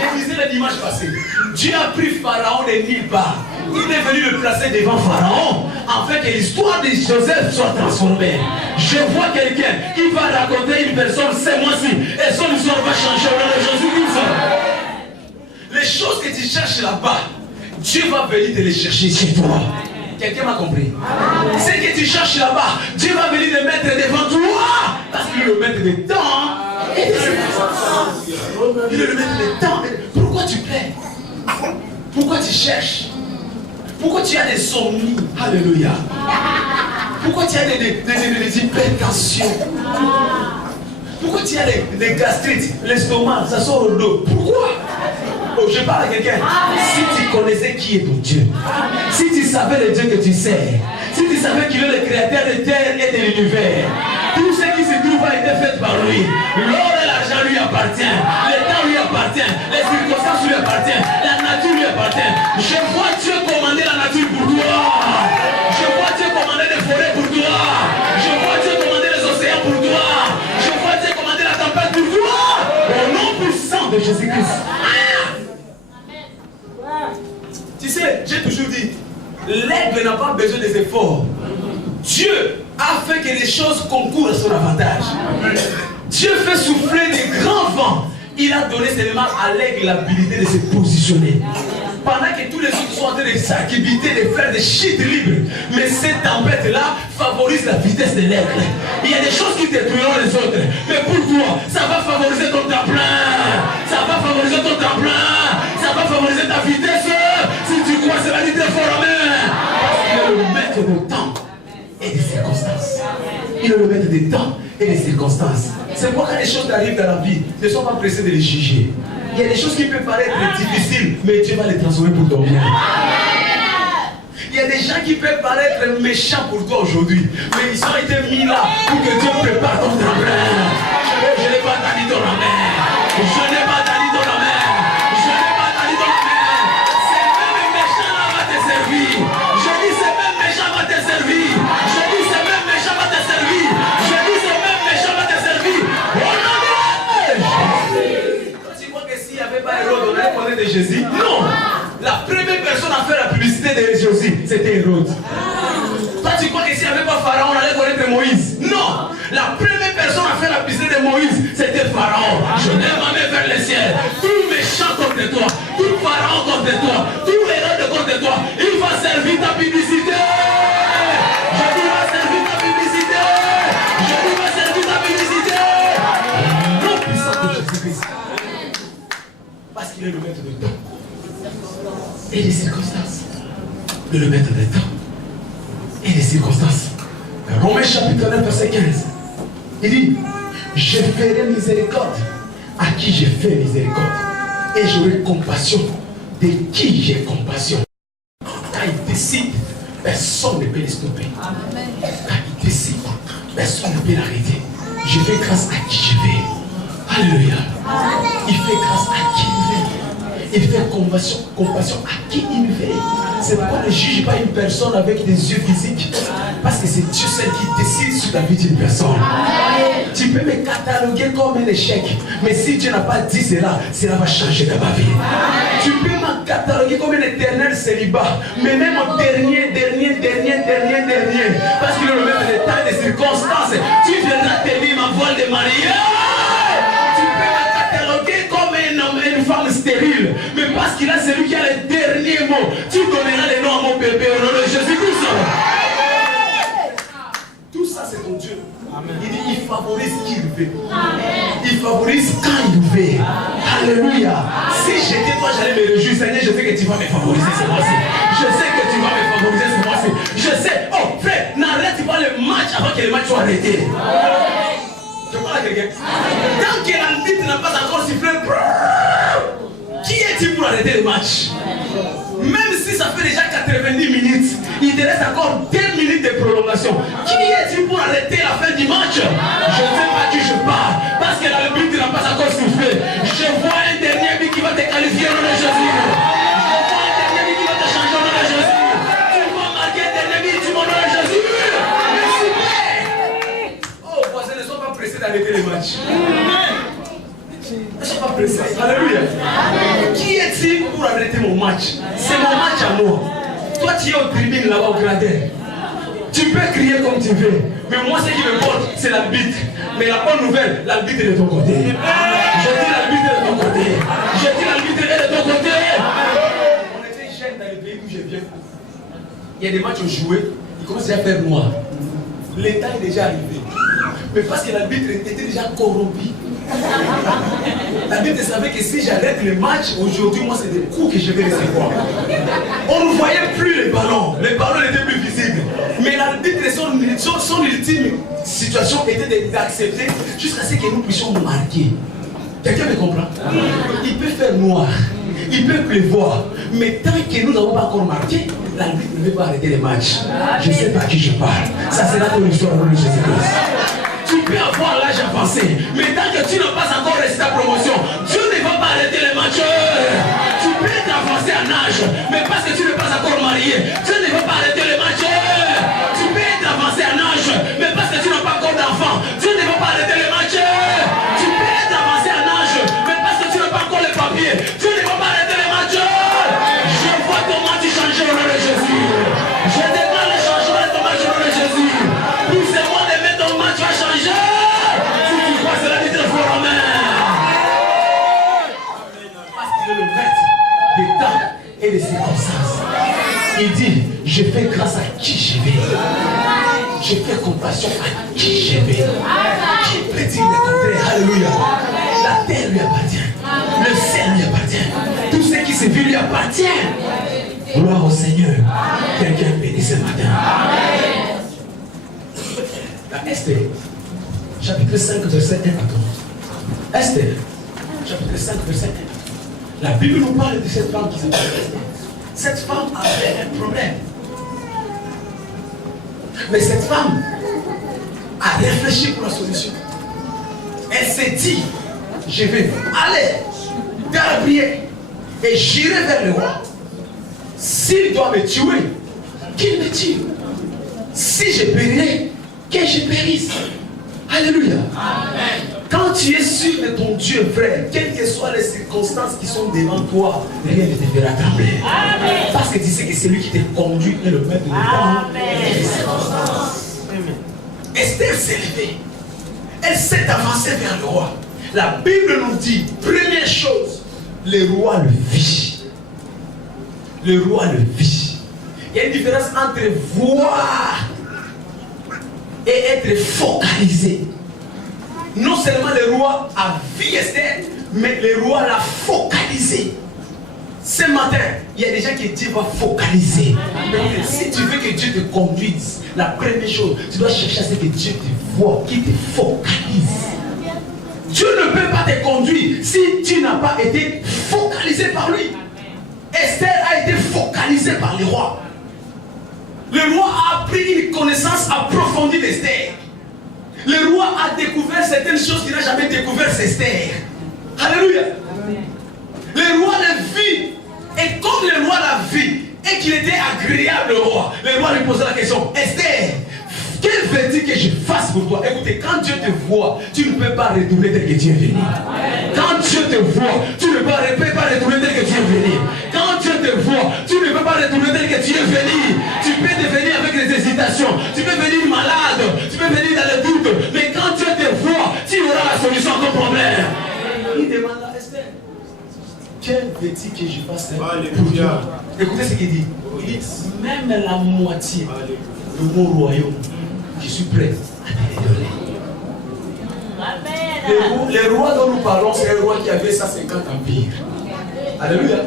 Je disais le dimanche passé, Dieu a pris Pharaon de nulle part. Il est venu le placer devant Pharaon, afin que l'histoire de Joseph soit transformée. Je vois quelqu'un qui va raconter une personne ce mois-ci, et son histoire va changer au nom de Jésus-Christ. Les choses que tu cherches là-bas, Dieu va venir te les chercher chez toi. Quelqu'un m'a compris? Ce que tu cherches là-bas, Dieu va venir te mettre devant toi. Parce qu'il est le maître des temps. Il est le maître des temps. Pourquoi tu plais? Pourquoi tu cherches? Pourquoi tu as des somnies? Alléluia. Pourquoi tu as des hypertensions? Pourquoi tu as des gastrites? L'estomac, ça sort au dos. Pourquoi? Oh, je parle à quelqu'un. Si tu connaissais qui est ton Dieu, si tu savais le Dieu que tu sais, si tu savais qu'il est le créateur de terre et de l'univers, tout ce qui se trouve a été fait par lui. L'or et l'argent lui appartient, le temps lui appartient, les circonstances lui appartiennent, la nature lui appartient. Je vois Dieu commander la nature pour toi. Je vois Dieu commander les forêts pour toi. Je vois Dieu commander les océans pour toi. Je vois Dieu commander la tempête pour toi. Au nom puissant de Jésus-Christ. Tu sais, j'ai toujours dit, l'aigle n'a pas besoin des efforts. Dieu a fait que les choses concourent à son avantage. Dieu fait souffler des grands vents. Il a donné seulement à l'aigle l'habilité de se positionner. Pendant que tous les autres sont en train de s'activiter, de faire des chutes libres. Mais cette tempête-là favorise la vitesse de l'aigle. Il y a des choses qui détruiront les autres. Mais pour toi, ça va favoriser ton tremplin. Ça va favoriser ton tremplin. Ça va favoriser ta vitesse. Si tu crois, c'est la vitesse pour la main. Il est le maître du temps et des circonstances. Il est le maître des temps et des circonstances. C'est pourquoi quand les choses t'arrivent dans la vie, ne sois pas pressé de les juger. Il y a des choses qui peuvent paraître difficiles, mais Dieu va les transformer pour ton bien. Il y a des gens qui peuvent paraître méchants pour toi aujourd'hui, mais ils ont été mis là pour que Dieu prépare ton tremplin. Je n'ai pas entendu ton amen. Je n'ai pas entendu ton amen. Je n'ai pas entendu ton amen. Ces mêmes méchants là va te servir. Je dis ces mêmes méchants va te servir. Je dis ces mêmes méchants va te servir. Je dis ces mêmes méchants va te servir. Au nom de Jésus? Non. La première personne à faire la publicité de Jésus, c'était Hérode. Toi, tu crois que s'il n'y avait pas Pharaon, on allait connaître Moïse? Non. La première personne à faire la publicité de Moïse, c'était Pharaon. Je lève ma main vers le ciel. Tout méchant contre toi, tout Pharaon contre toi, tout Hérode contre toi, il va servir ta publicité. Je dis, va servir ta publicité. Je dis, va servir ta publicité. Non puissant de Jésus-Christ. Parce qu'il est le maître de temps. Et des circonstances. Le maître de temps. Et des circonstances. Romains chapitre 9, verset 15. Il dit, je ferai miséricorde à qui j'ai fait miséricorde. Et j'aurai compassion de qui j'ai compassion. Quand il décide, personne ne peut les stopper. Quand il décide, personne ne peut l'arrêter. Je fais grâce à qui je vais. Alléluia. Il fait grâce à qui il veut. Il fait compassion à qui il veut. C'est pourquoi ne juge pas une personne avec des yeux physiques. Parce que c'est Dieu seul qui décide sur la vie d'une personne. Tu peux me cataloguer comme un échec. Mais si Dieu n'a pas dit cela, cela va changer dans ma vie. Tu peux me cataloguer comme un éternel célibat. Mais même au dernier. Parce qu'il est le même état des circonstances. Tu viendras te dire ma voile de mariage. Tu peux me cataloguer comme un homme, une femme stérile. Mais parce qu'il a celui qui a le dernier mot, tu donneras les noms à mon bébé au nom de Jésus-Christ. Tout ça, c'est ton Dieu. Amen. Il dit, il favorise qui il veut. Il favorise quand il veut. Alléluia. Si j'étais toi, j'allais me réjouir. Seigneur, je sais que tu vas me favoriser ce mois-ci. Je sais que tu vas me favoriser ce mois-ci. Je sais. Oh, frère, n'arrête pas le match avant que le match soit arrêté. Je parle à quelqu'un. Tant que l'arbitre n'a pas encore sifflé, qui est-il pour arrêter le match? Même si ça fait déjà 90 minutes, il te reste encore 2 minutes de prolongation. Qui est-il pour arrêter la fin du match? Je ne sais pas qui je parle. Parce que l'arbitre n'a pas encore soufflé. Je vois un dernier but qui va te qualifier au nom de Jésus. Je vois un dernier but qui va te changer au nom de Jésus. Tu vas marquer un dernier but au nom de Jésus. Mais s'il vous plaît. Oh, voisins, ne sois pas pressés d'arrêter le match. Ne sois pas pressé. Alléluia. Qui est-il pour arrêter mon match? C'est mon match à moi. Toi, tu es au tribune là-bas au gradin. Tu peux crier comme tu veux. Mais moi, ce qui me porte, c'est l'arbitre. Mais la bonne nouvelle, l'arbitre est de ton côté. Je dis l'arbitre est de ton côté. Je dis l'arbitre est de ton côté. On était jeunes dans le pays où je viens. Il y a des matchs joués. Il commence déjà à faire noir. L'état est déjà arrivé. Mais parce que l'arbitre était déjà corrompu. L'arbitre savait que si j'arrête le match, aujourd'hui, moi, c'est des coups que je vais recevoir. On ne voyait plus les ballons. Les ballons n'étaient plus visibles. Mais l'arbitre, son ultime situation était d'accepter jusqu'à ce que nous puissions marquer. Quelqu'un me comprend? Il peut faire noir. Il peut pleuvoir. Mais tant que nous n'avons pas encore marqué, l'arbitre ne veut pas arrêter les matchs. Je ne sais pas à qui je parle. Ça sera ton histoire au nom de Jésus-Christ. Tu peux avoir l'âge avancé, mais tant que tu n'as pas encore reçu ta promotion, Dieu ne va pas arrêter les matchs. Tu peux être avancé en âge, mais parce que tu n'es pas encore marié, Dieu ne va pas arrêter les matchs. Tu peux être avancé en âge, mais parce que tu n'as pas encore d'enfant, Dieu ne va pas arrêter les matchs. Tu peux être avancé en âge, mais parce que tu n'as pas encore les papiers, Dieu ne va pas arrêter les matchs. Je vois ton match changer au nom de Jésus. Je déclare le changement de ton match au nom de Jésus. Poussez-moi de mettre ton match va changer. Si tu crois cela, dis très fort amen. Parce qu'il est le maître des temps et des circonstances. Il dit, je fais grâce à qui je vais. Je fais compassion à qui je vais. Qui peut dire le contraire? Alléluia. La terre lui appartient. Le ciel lui appartient. Tout ce qui se vit lui appartient. Gloire au Seigneur. Quelqu'un béni ce matin. La Esther, chapitre 5, verset 1 à 12. Esther, chapitre 5, verset 1. La Bible nous parle de cette femme qui s'appelle Esther. Cette femme avait un problème. Mais cette femme a réfléchi pour la solution. Elle s'est dit, je vais aller dans la prière et j'irai vers le roi. S'il doit me tuer, qu'il me tue. Si je périrai, que je périsse. Alléluia. Quand tu es sûr de ton Dieu, frère, quelles que soient les circonstances qui sont devant toi, rien ne te fera trembler. Parce que tu sais que c'est lui qui te conduit et le maître de temps. Esther s'est levée. Elle s'est avancée vers le roi. La Bible nous dit, première chose, le roi le vit. Le roi le vit. Il y a une différence entre voir et être focalisé. Non seulement le roi a vu Esther, mais le roi l'a focalisé. Ce matin, il y a des gens que Dieu va focaliser. Donc, si tu veux que Dieu te conduise, la première chose, tu dois chercher à ce que Dieu te voit, qu'il te focalise. Dieu ne peut pas te conduire si tu n'as pas été focalisé par lui. Esther a été focalisée par le roi. Le roi a pris une connaissance approfondie d'Esther. Le roi a découvert certaines choses qu'il n'a jamais découvert, c'est Esther. Alléluia. Le roi l'a vu. Et comme le roi l'a vu et qu'il était agréable au roi, le roi lui posait la question, Esther, quel veux-tu que je fasse pour toi? Écoutez, quand Dieu te voit, tu ne peux pas retourner tel que tu es venu. Quand Dieu te voit, tu ne peux pas retourner tel que tu es venu. Quand Dieu te voit, tu ne peux pas retourner tel que tu es venu. Tu peux devenir avec des hésitations, tu peux venir malade, tu peux venir dans le doute, mais quand Dieu te voit, tu auras la solution à ton problème. Il demande à Esther, quel veux-tu que je fasse pour toi? Écoutez ce qu'il dit. Il dit, même la moitié de mon royaume, je suis prêt à te donner. Le roi dont nous parlons, c'est un roi qui avait 150 empires. Alléluia.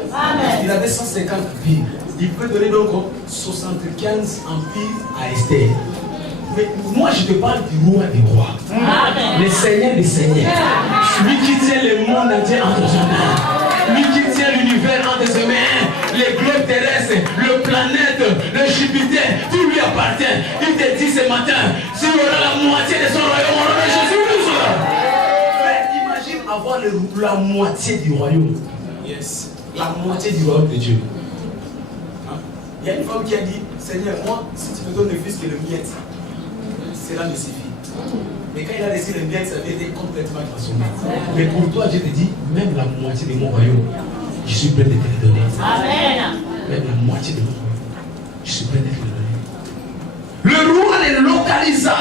Il avait 150 empires. Il peut donner donc 75 empires à Esther. Mais moi je te parle du roi des rois. Le Seigneur des seigneurs. Lui qui tient le monde entier entre ses mains. Lui qui tient l'univers entre ses mains. Les globes terrestres, le planète, le Jupiter, tout lui appartient. Il te dit ce matin, si il y aura la moitié de son royaume, on aura Jésus. Mais imagine avoir la moitié du royaume. Yes. La moitié du royaume de Dieu. Il y a une femme qui a dit, Seigneur, moi, si tu me donnes le fils que le miette, cela me suffit. Mais quand il a laissé le miette, ça avait été complètement transformé. Mais pour toi, Dieu te dit, même la moitié de mon royaume, je suis prêt de te le donner. Amen. Même la moitié de mon royaume, je suis prêt de te le donner. Le roi les localisa.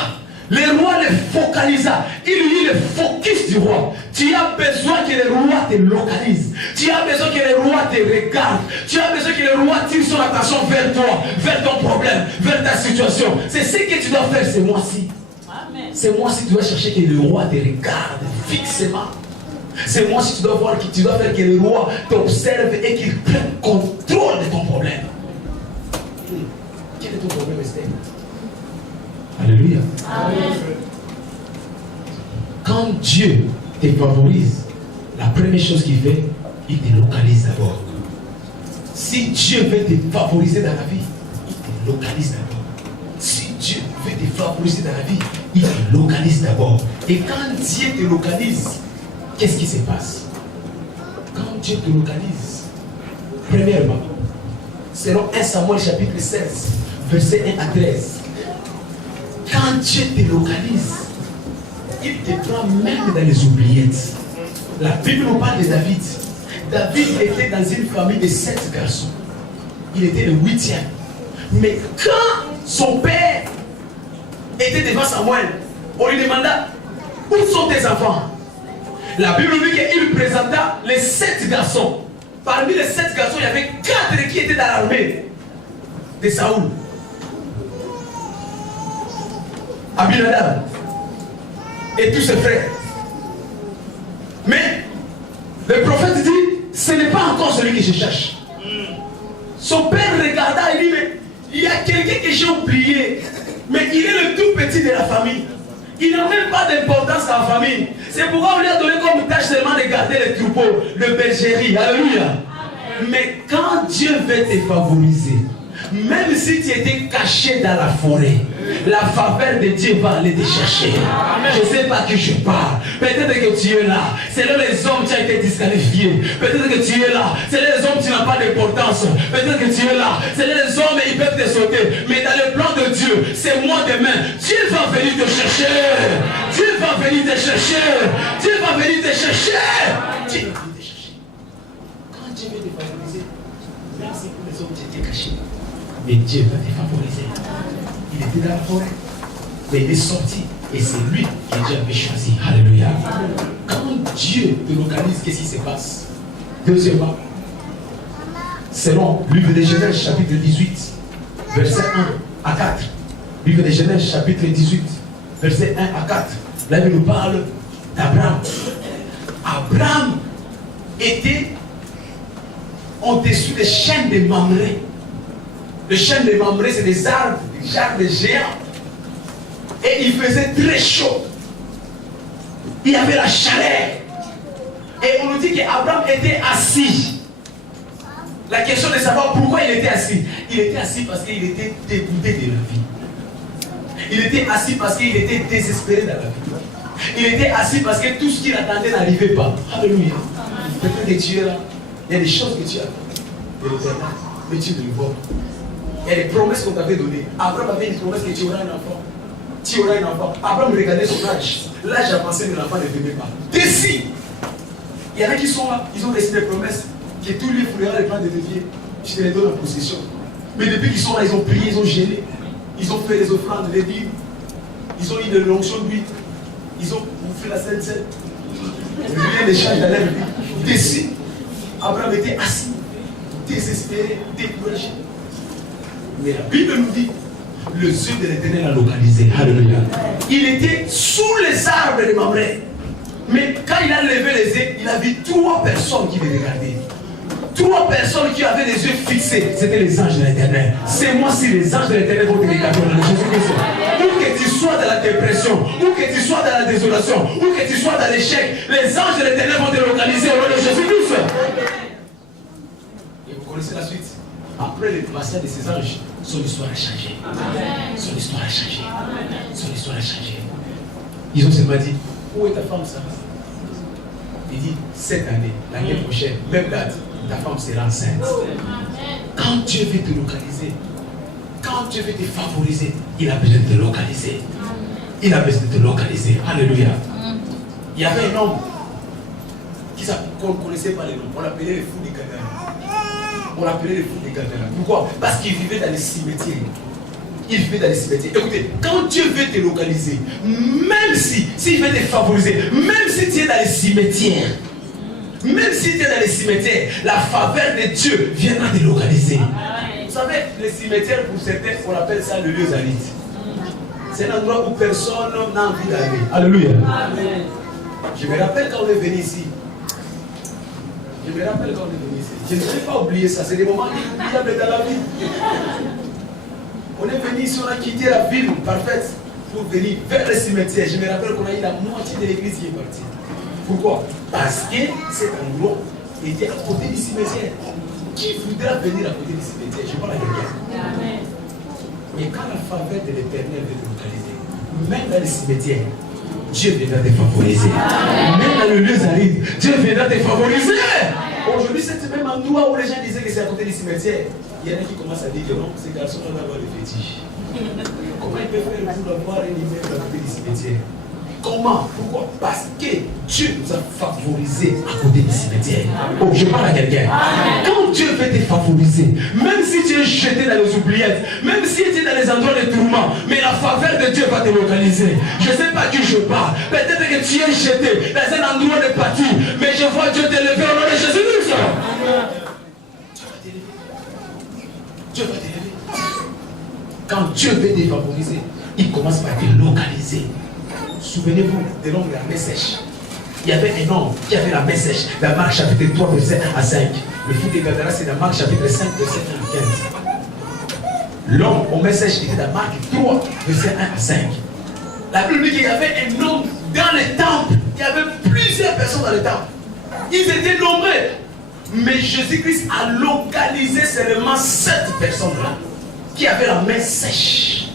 Le roi les focalisa. Il lui le focus du roi. Tu as besoin que le roi te localise. Tu as besoin que le roi te regarde. Tu as besoin que le roi tire son attention vers toi, vers ton problème, vers ta situation. C'est ce que tu dois faire ce mois-ci. Ce mois-ci, tu dois chercher que le roi te regarde fixement. Ce mois-ci, tu dois voir que tu dois faire que le roi t'observe et qu'il prenne contrôle de ton problème. Quel est ton problème, Esther? Alléluia. Amen. Quand Dieu te favorise, la première chose qu'il fait, il te localise d'abord. Si Dieu veut te favoriser dans la vie, il te localise d'abord. Si Dieu veut te favoriser dans la vie, il te localise d'abord. Et quand Dieu te localise, qu'est-ce qui se passe? Quand Dieu te localise, premièrement, selon 1 Samuel chapitre 16, verset 1 à 13, quand Dieu te localise, il te prend même dans les oubliettes. La Bible nous parle de David. David était dans une famille de 7 garçons. Il était le 8e. Mais quand son père était devant Samuel, on lui demanda, où sont tes enfants? La Bible nous dit qu'il présenta les 7 garçons. Parmi les 7 garçons, il y avait 4 qui étaient dans l'armée de Saoul. Abinadab et tous ses frères. Mais le prophète dit, ce n'est pas encore celui que je cherche. Son père regarda et dit, mais il y a quelqu'un que j'ai oublié, mais il est le tout petit de la famille. Il n'a même pas d'importance dans la famille. C'est pourquoi on lui a donné comme tâche seulement de garder les troupeaux, le bergerie. Alléluia. Mais quand Dieu veut te favoriser, même si tu étais caché dans la forêt, la faveur de Dieu va aller te chercher. Je ne sais pas qui je parle. Peut-être que tu es là. C'est là les hommes qui ont été disqualifiés. Peut-être que tu es là. C'est là les hommes qui n'ont pas d'importance. Peut-être que tu es là. C'est là les hommes ils peuvent te sauter. Mais dans le plan de Dieu, c'est moi demain. Dieu va venir te chercher. Dieu va va venir te chercher. Dieu va venir te chercher. Dieu va venir te chercher. Quand Dieu veut te favoriser, même si pour les autres tu étais caché, mais Dieu va te favoriser. Il était dans la forêt, mais il est sorti. Et c'est lui que Dieu avait choisi. Alléluia. Quand Dieu te localise, qu'est-ce qui se passe? Deuxièmement, selon livre de Genèse chapitre 18, verset 1 à 4. Livre de Genèse chapitre 18, verset 1 à 4. Là, il nous parle d'Abraham. Abraham était au-dessus des chaînes de Mamré. Les chaînes de Mamré, c'est des arbres géants. Et il faisait très chaud. Il y avait la chaleur. Et on nous dit qu'Abraham était assis. La question de savoir pourquoi il était assis. Il était assis parce qu'il était dégoûté de la vie. Il était assis parce qu'il était désespéré dans la vie. Il était assis parce que tout ce qu'il attendait n'arrivait pas. Alléluia. Peut-être que tu es là. Il y a des choses que tu as. Mais tu ne le vois pas. Il y a des promesses qu'on t'avait données. Abraham avait une promesse que tu auras un enfant. Tu auras un enfant. Abraham regardait son âge. L'âge avancé de l'enfant ne venait pas. Décide. Il y en a qui sont là, ils ont reçu des promesses que tous les fouillera les plans de Dieu. Je te les donne en possession. Mais depuis qu'ils sont là, ils ont prié, ils ont gêné. Ils ont fait les offrandes, les dîmes. Ils ont eu de l'onction d'huile. Ils ont fait la Sainte Seine. Rien d'échange dans leur vie. Décide. Abraham était assis, désespéré, découragé. Mais la Bible nous dit, le yeux de l'Éternel l'a localisé. Alléluia. Il était sous les arbres de Mamré. Mais quand il a levé les yeux, il a vu 3 personnes qui le regardaient. 3 personnes qui avaient les yeux fixés. C'était les anges de l'Éternel. C'est moi si les anges de l'Éternel vont te regarder. Où que tu sois dans la dépression, où que tu sois dans la désolation, où que tu sois dans l'échec, les anges de l'Éternel vont te localiser au nom de Jésus-Christ. Et vous connaissez la suite. Après le passage de ces anges, son histoire a changé. Son histoire a changé. Son histoire a changé. Ils ont seulement dit, où est ta femme, Sarah? Il dit, cette année, l'année prochaine, même date, ta femme sera enceinte. Quand Dieu veut te localiser, quand Dieu veut te favoriser, il a besoin de te localiser. Il a besoin de te localiser. Alléluia. Il y avait un homme qu'on ne connaissait pas les noms. On l'appelait le fou des Gadara. On l'appelait le fou des Gadara. Pourquoi? Parce qu'il vivait dans les cimetières. Il vivait dans les cimetières. Écoutez, quand Dieu veut te localiser, même s'il veut te favoriser, même si tu es dans les cimetières, même si tu es dans les cimetières, la faveur de Dieu viendra te localiser. Vous savez, les cimetières, pour certains, on appelle ça le lieu aride. C'est un endroit où personne n'a envie d'aller. Alléluia. Amen. Je me rappelle quand on est venu ici. Je ne vais pas oublier ça. C'est des moments inoubliables dans la vie. On est venu ici, on a quitté la ville parfaite pour venir vers le cimetière. Je me rappelle qu'on a eu la moitié de l'église qui est partie. Pourquoi? Parce que cet endroit était à côté du cimetière. Qui voudra venir à côté du cimetière? Je parle à quelqu'un. Mais quand la faveur de l'Éternel veut te localiser, même dans les cimetières, Dieu viendra te favoriser. Même dans le lieu aride, Dieu viendra te favoriser. Aujourd'hui, c'est le même endroit où les gens disaient que c'est à côté du cimetière. Il y en a qui commencent à dire que non, ces garçons vont avoir des fétiches. Comment ils peuvent faire pour avoir un immeuble à côté du cimetière? Comment? Pourquoi? Parce que Dieu nous a favorisés à côté du cimetière. Oh, je parle à quelqu'un. Quand Dieu veut te favoriser, même si tu es jeté dans les oubliettes, même si tu es dans les endroits de tourment, mais la faveur de Dieu va te localiser. Je ne sais pas qui je parle. Peut-être que tu es jeté dans un endroit de pâture, mais je vois Dieu t'élever au nom de Jésus-Christ. Dieu va t'élever. Quand Dieu veut te favoriser, il commence par te localiser. Souvenez-vous de l'homme de la main sèche. Il y avait un homme qui avait la main sèche. Dans Marc chapitre 3, verset 1 à 5. Le fou de Gadara, c'est dans Marc chapitre 5, verset 1 à 15. L'homme aux mains sèches était dans Marc 3, verset 1 à 5. La Bible dit qu'il y avait un homme dans le temple. Il y avait plusieurs personnes dans le temple. Ils étaient nombreux. Mais Jésus-Christ a localisé seulement 7 personnes-là qui avaient la main sèche.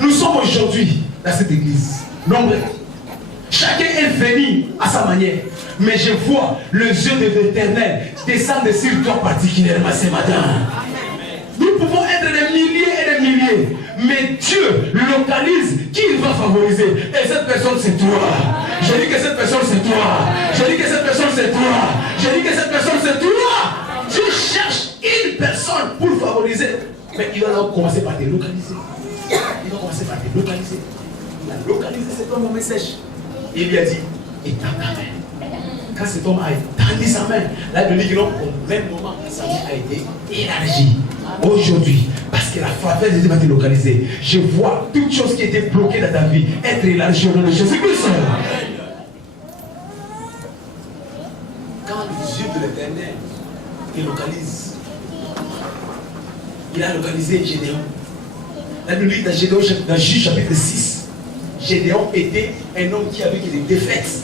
Nous sommes aujourd'hui dans cette église. Nombreux. Chacun est venu à sa manière. Mais je vois le yeux de l'Éternel descendre sur toi particulièrement ce matin. Nous pouvons être des milliers et des milliers. Mais Dieu localise qui il va favoriser. Et cette personne, c'est toi. Je dis que cette personne, c'est toi. Je dis que cette personne, c'est toi. Je dis que cette personne, c'est toi. Dieu cherche une personne pour le favoriser. Mais il va donc commencer par te localiser. Il va commencer par te localiser. Il a localisé cet homme au message. Il lui a dit, étends ta main. Quand cet homme a étendu sa main, là, il dit que au même moment, sa main a été élargie. Aujourd'hui, parce que la faveur de Dieu va te localiser, je vois toute chose qui était bloquée dans ta vie être élargie au nom de Jésus-Christ. Quand les yeux de l'Éternel te localisent, il a localisé Gédéon. La Bible dit dans Gédéon, dans Juge chapitre 6, Gédéon était un homme qui avait des défaites.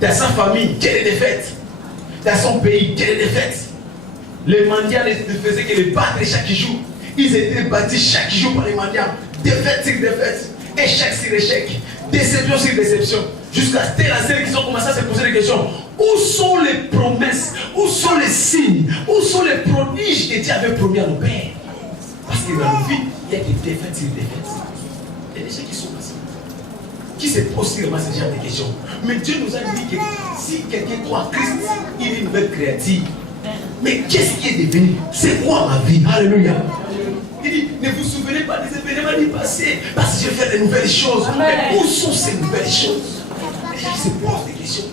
Dans sa famille, quelle défaite? Dans son pays, quelle défaite? Les mendiants ne faisaient que les battre chaque jour. Ils étaient battus chaque jour par les mendiants. Défaite sur défaite, échec sur échec, déception sur déception. Jusqu'à tel à celles qui ont commencé à se poser des questions. Où sont les promesses? Où sont les signes? Où sont les prodiges que Dieu avait promis à nos pères? Parce que dans nos vies, il y a des défaites sur défaites. Il y a des gens qui sont passés, qui se posent sérieusement ce genre de questions. Mais Dieu nous a dit que si quelqu'un croit en Christ, il est une nouvelle créature. Mais qu'est-ce qui est devenu? C'est quoi ma vie? Alléluia. Il dit, ne vous souvenez pas des événements du passé, parce que j'ai fait de nouvelles choses. Mais où sont ces nouvelles choses? Les gens se posent des questions.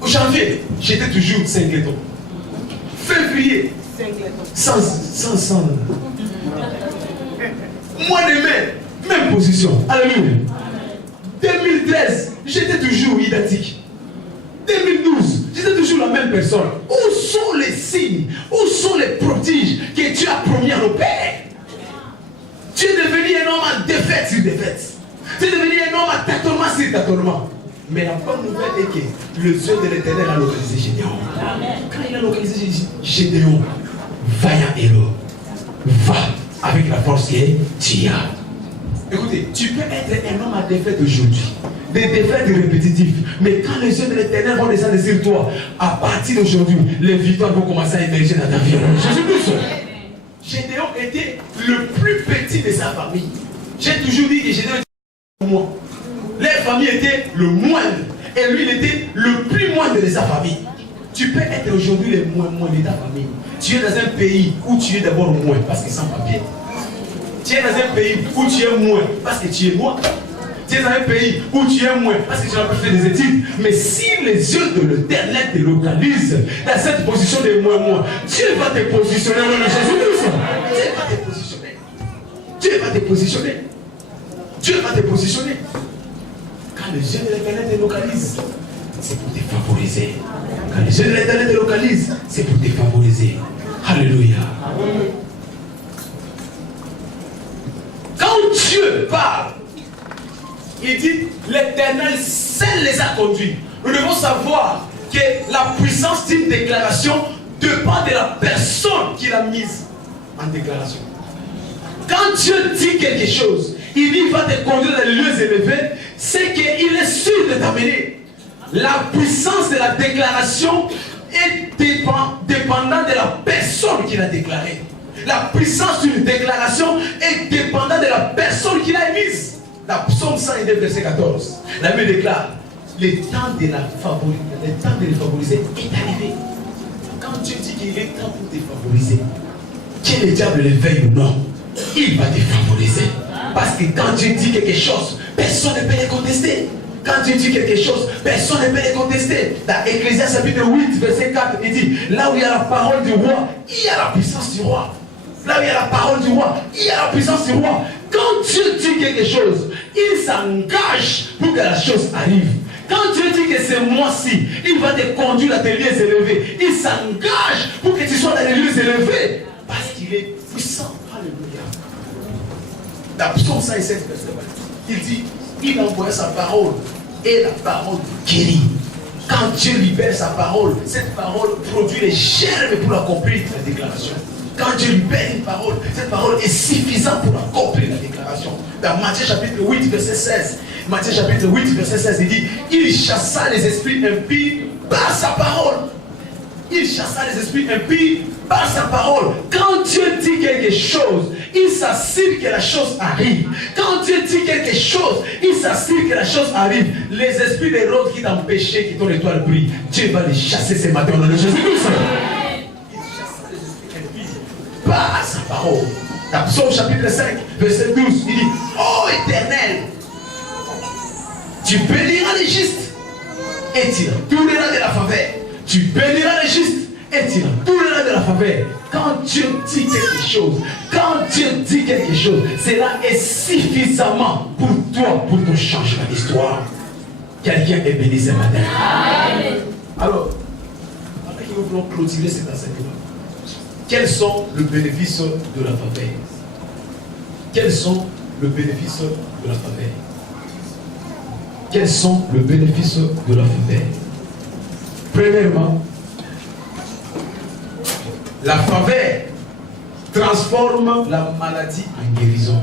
Au janvier, j'étais toujours singleton. Février, sans. Mois de mai, même position. Alléluia. 2013, j'étais toujours identique. 2012, j'étais toujours la même personne. Où sont les signes? Où sont les prodiges que Dieu a promis à nos pères? Tu es devenu un homme en défaite sur défaite. Tu es devenu un homme en tâtonnement sur tâtonnement. Mais la bonne nouvelle est que le Dieu de l'Éternel a localisé Gédéon. Quand il a localisé Gédéon, vaillant héros, va avec la force que tu as. Écoutez, tu peux être un homme à défaite aujourd'hui, des défaites répétitives, mais quand les yeux de l'Éternel vont descendre sur toi, à partir d'aujourd'hui, les victoires vont commencer à émerger dans ta vie. Jésus-Christ. Gédéon était le plus petit de sa famille. J'ai toujours dit que Gédéon était le moins. Les familles étaient le moindre, et lui il était le plus moindre de sa famille. Tu peux être aujourd'hui le moins de ta famille. Tu es dans un pays où tu es d'abord moins parce que sans papier. Tu es dans un pays où tu es moins parce que tu es moins. Tu es dans un pays où tu es moins parce que tu n'as pas fait des études. Mais si les yeux de l'Éternel te localisent dans cette position de moins, Dieu va te positionner dans le Jésus-Christ. Dieu va te positionner. Dieu va te positionner. Dieu va te positionner. Quand les yeux de l'Éternel te localisent, c'est pour te favoriser. Quand les yeux de l'Éternel te localisent, c'est pour te favoriser. Alléluia. Quand Dieu parle, il dit l'Éternel seul les a conduits. Nous devons savoir que la puissance d'une déclaration dépend de la personne qui l'a mise en déclaration. Quand Dieu dit quelque chose, il dit il va te conduire dans les lieux élevés, c'est qu'il est sûr de t'amener. La puissance de la déclaration est dépendante de la personne qui l'a déclarée. La puissance d'une déclaration est dépendante de la personne qui l'a émise. La psaume 102, verset 14. La Bible déclare, le temps de les favoriser est arrivé. Quand Dieu dit qu'il est temps pour te favoriser, que le diable le veuille ou non, il va te favoriser. Parce que quand Dieu dit quelque chose, personne ne peut le contester. Quand Dieu dit quelque chose, personne ne peut le contester. Dans Ecclésiaste chapitre 8, verset 4, il dit, là où il y a la parole du roi, il y a la puissance du roi. Là où il y a la parole du roi, il y a la puissance du roi. Quand Dieu dit quelque chose, il s'engage pour que la chose arrive. Quand Dieu dit que c'est moi-ci, il va te conduire dans tes lieux élevés. Il s'engage pour que tu sois dans les lieux élevés. Parce qu'il est puissant. Alléluia. Dans Psaume 107, verset 20, il dit, il envoie sa parole et la parole guérit. Quand Dieu libère sa parole, cette parole produit les germes pour accomplir la déclaration. Quand Dieu libère une parole, cette parole est suffisante pour accomplir la déclaration. Dans Matthieu chapitre 8, verset 16, Matthieu chapitre 8, verset 16, il dit, il chassa les esprits impies par sa parole. il chassa les esprits impies par sa parole. Quand Dieu dit quelque chose, il s'assure que la chose arrive. Quand Dieu dit quelque chose, il s'assure que la chose arrive. Les esprits d'Hérode qui t'empêchaient que ton étoile brille, Dieu va les chasser ce matin dans le nom de Jésus-Christ. Il chassa les esprits impies par sa parole. Dans Psaume chapitre 5, verset 12, il dit: ô Éternel, tu béniras les justes et tu leur donneras de la faveur. Tu béniras les justes et tu leur donneras de la faveur. Quand Dieu dit quelque chose, cela est suffisamment pour toi, pour ton changement d'histoire. Quelqu'un est béni ce matin. Amen. Alors, après que nous voulons clôturer cet enseignement, quels sont les bénéfices de la faveur? Quels sont les bénéfices de la faveur? Quels sont les bénéfices de la faveur? Premièrement, la faveur transforme la maladie en guérison.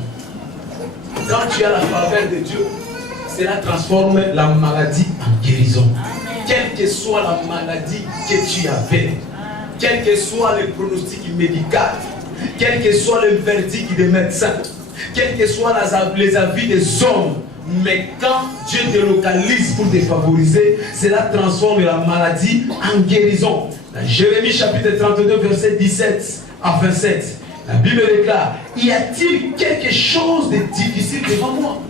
Quand tu as la faveur de Dieu, cela transforme la maladie en guérison. Quelle que soit la maladie que tu avais, quel que soit le pronostic médical, quel que soit le verdict des médecins, quels que soient les avis des hommes, mais quand Dieu te localise pour te favoriser, cela transforme la maladie en guérison. Dans Jérémie chapitre 32, verset 17 à 27, la Bible déclare: y a-t-il quelque chose de difficile devant moi?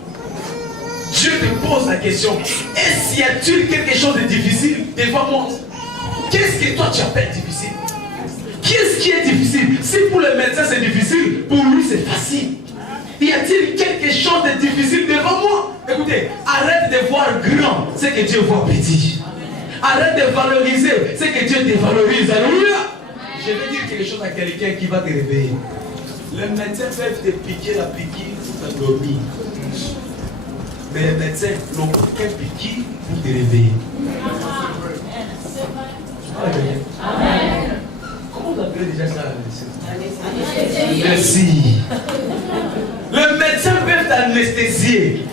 Dieu te pose la question: est-ce qu'il y a-t-il quelque chose de difficile devant moi? Qu'est-ce que toi tu appelles difficile? Qu'est-ce qui est difficile? Si pour le médecin c'est difficile, pour lui c'est facile. Y a-t-il quelque chose de difficile devant moi? Écoutez, arrête de voir grand ce que Dieu voit petit. Arrête de valoriser ce que Dieu te valorise. Alléluia. Je vais dire quelque chose à quelqu'un qui va te réveiller. Les médecins peuvent te piquer la piqûre pour t'endormir. Mais les médecins n'ont aucun piqûre pour te réveiller. Amen. Comment on appelle déjà ça la médecine? Merci. Le médecin peut t'anesthésier.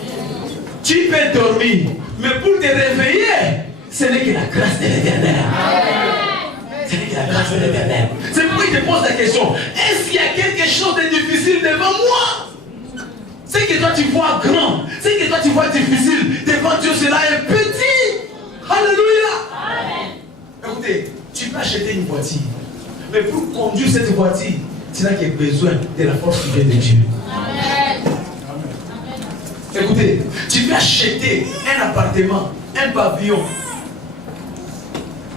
Tu peux dormir. Mais pour te réveiller, ce n'est que la grâce de l'Éternel. Ce n'est que la grâce de l'Éternel. C'est pourquoi il te pose la question: est-ce qu'il y a quelque chose de difficile devant moi? Ce que toi tu vois grand, ce que toi tu vois difficile devant Dieu, cela est petit. Alléluia. Écoutez, tu peux acheter une voiture, mais pour conduire cette voiture, tu n'as que besoin de la force qui vient de Dieu. Écoutez, tu peux acheter un appartement, un pavillon,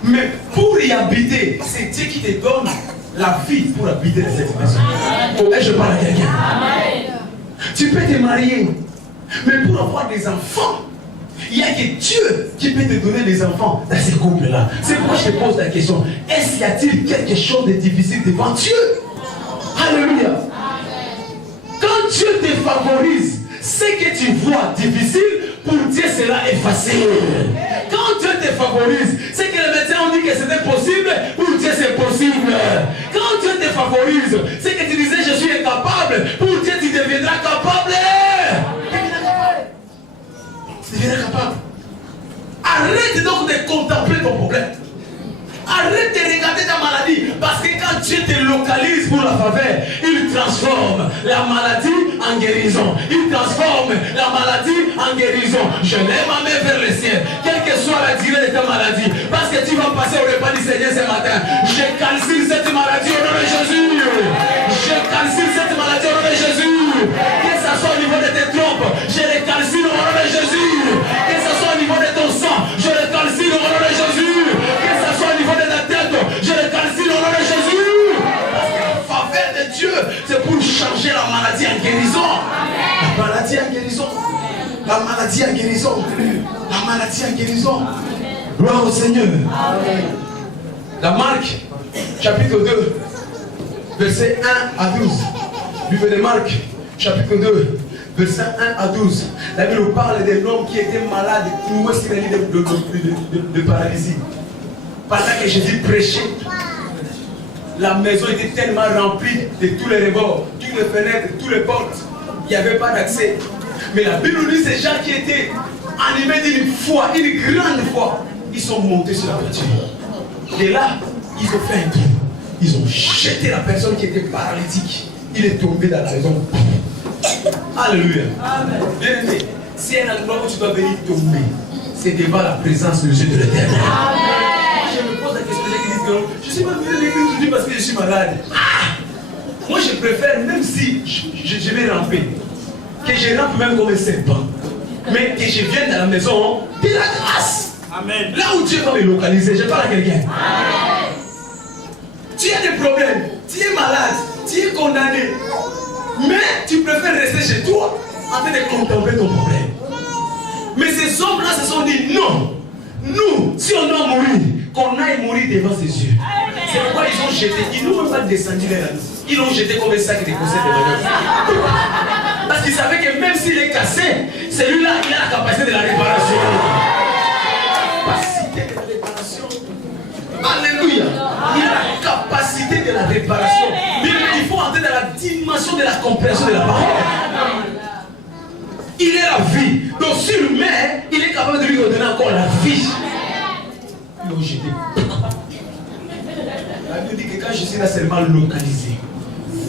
mais pour y habiter, c'est Dieu qui te donne la vie pour habiter dans cette maison. Et je parle à quelqu'un. Tu peux te marier, mais pour avoir des enfants, il n'y a que Dieu qui peut te donner des enfants dans ces couples-là. C'est pourquoi je te pose la question: est-ce qu'il y a-t-il quelque chose de difficile devant Dieu? Alléluia. Quand Dieu te favorise, ce que tu vois difficile, pour Dieu cela est facile. Quand Dieu te favorise, ce que les médecins ont dit que c'était possible, pour Dieu c'est possible. Quand Dieu te favorise, ce que tu disais je suis incapable, pour Dieu tu deviendras capable. Tu deviendras capable. Arrête donc de contempler ton problème. Arrête de regarder ta maladie, parce que quand Dieu te localise pour la faveur, il transforme la maladie en guérison. Il transforme la maladie en guérison. Je lève ma main vers le ciel, quelle que soit la durée de ta maladie, parce que tu vas passer au repas du Seigneur ce matin. Je cancelle cette maladie au nom de Jésus. Je cancelle cette maladie au nom de Jésus. Que ce soit au niveau de tes trompes, je les cancelle au nom de Jésus. Que ce soit au niveau de ton sang, je les cancelle au nom de Jésus. Que ce soit au niveau de ta tête, je les cancelle au nom de Jésus. Parce que la faveur de Dieu, c'est pour changer la maladie en guérison. La maladie en guérison. La maladie en guérison. La maladie en guérison. Gloire au Seigneur. La Marc, chapitre 2, verset 1 à 12. Livre de Marc, chapitre 2, verset 1 à 12. La Bible nous parle d'un homme qui était malade, cloué sur un lit de paralysie. Pendant que Jésus prêchait, la maison était tellement remplie de tous les rebords, toutes les fenêtres, toutes les portes. Il n'y avait pas d'accès. Mais la Bible nous dit ces gens qui étaient animés d'une foi, une grande foi, ils sont montés sur la voiture. Et là, ils ont fait un trou. Ils ont jeté la personne qui était paralytique. Il est tombé dans la maison. Alléluia. Bien aimé, si un endroit où tu dois venir tomber, c'est devant la présence de Dieu de l'Éternel. Je me pose la question des gens qui disent que je ne suis pas venu à l'église aujourd'hui parce que je suis malade. Moi je préfère, même si je vais ramper, que je rampe même comme un serpent, mais que je vienne dans la maison de la grâce. Amen. Là où Dieu va me localiser, je parle à quelqu'un. Tu as des problèmes, tu es malade, tu es condamné, mais tu préfères rester chez toi en train de contempler ton problème. Mais ces hommes-là se sont dit non, nous, si on doit mourir, qu'on aille mourir devant ses yeux. C'est pourquoi ils ont jeté, ils n'ont même pas descendu vers la vie. Ils l'ont jeté comme un sac de conserve de manioc. Parce qu'ils savaient que même s'il est cassé, celui-là, il a la capacité de la réparation. Capacité de la réparation. Alléluia. Il a la capacité de la réparation. Mais il faut entrer dans la dimension de la compréhension de la parole. Il est la vie. Donc sur mer, il est capable de lui redonner encore la vie. Ils l'ont jeté. La Bible dit que quand je suis là seulement localisé,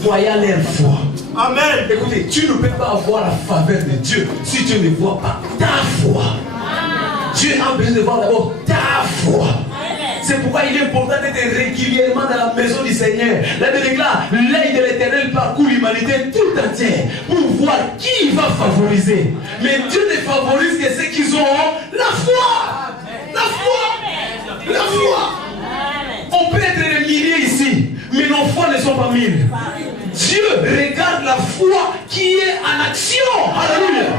voyant leur foi. Amen. Écoutez, tu ne peux pas avoir la faveur de Dieu si tu ne vois pas ta foi. Dieu a besoin de voir d'abord ta foi. C'est pourquoi il est important d'être régulièrement dans la maison du Seigneur. La Bible déclare, l'œil de l'Éternel parcourt l'humanité tout entière pour voir qui il va favoriser. Mais Dieu ne favorise que ceux qui ont la foi. La foi. La foi. On peut être des milliers ici, mais nos foi ne sont pas mille. Dieu regarde la foi qui est en action. Alléluia.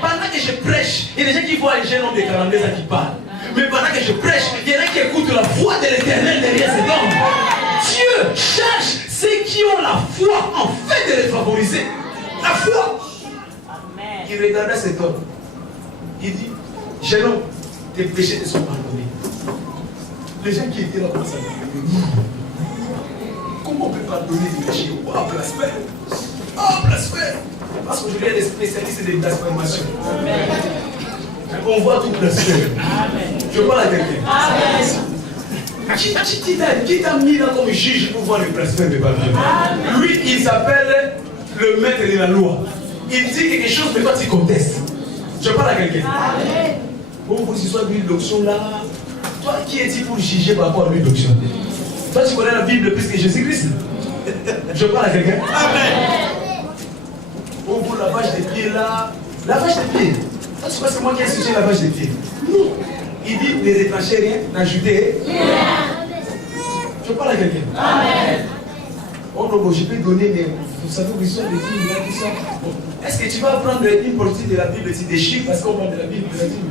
Pendant que je prêche, il y a des gens qui voient un jeune homme de 42 ans qui parle. Mais pendant que je prêche, il y en a qui écoutent la voix de l'Éternel derrière cet homme. Dieu cherche ceux qui ont la foi en fait de les favoriser. La foi. Il regardait cet homme. Il dit, jeune homme, tes péchés te sont pardonnés. Les gens qui étaient là commencent à dire, comment on peut pardonner des péchés? Ah, blasphème. Ah, blasphème. Parce qu'aujourd'hui, il y a des spécialistes de blasphémation. On voit tout blasphème. Je parle à quelqu'un. Qui t'a mis là comme juge pour voir le blasphème de Babylone? Lui, il s'appelle le maître de la loi. Il dit quelque chose, mais toi tu contestes. Je parle à quelqu'un. Pour vous, histoire d'huile d'onction là, toi qui es-tu pour juger par rapport à l'huile d'onction? Toi tu connais la Bible plus que Jésus-Christ. Je parle à quelqu'un. Amen. Pour vous, lavage des pieds là, lavage des pieds. Toi tu penses que c'est moi qui ai sujet lavage des pieds? Non. Il dit ne retrancher rien, n'ajouter rien. Je parle à quelqu'un. Amen. Oh non, je peux donner, mais vous savez où ils sont les filles, là, tout ça. Bon. Est-ce que tu vas prendre une partie de la Bible et tu déchires parce qu'on parle de la Bible, de la Bible?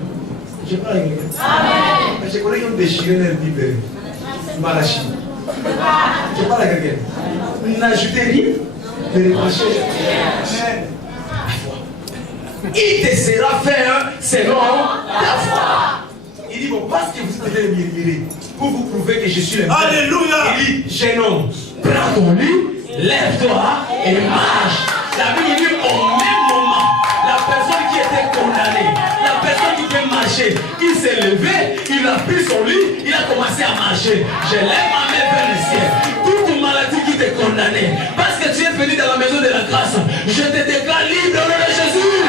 Je parle à quelqu'un. Amen. Mais je connais qui ont déchiré leur Bible. Malachi. Je parle à quelqu'un. N'ajoutez rien, ne retrancher rien. Il te sera fait selon ta foi. Il dit, bon, parce que vous êtes allés murmurer, pour vous prouver que je suis le maître. Alléluia. Il dit, jeune homme, prends ton lit, lève-toi et marche. La Bible dit, au même moment, la personne qui était condamnée, la personne qui peut marcher, il s'est levé, il a pris son lit, il a commencé à marcher. Je lève ma main vers le ciel. Toute maladie qui t'est condamnée, parce que tu es venu dans la maison de la grâce, je te déclare libre au nom de Jésus.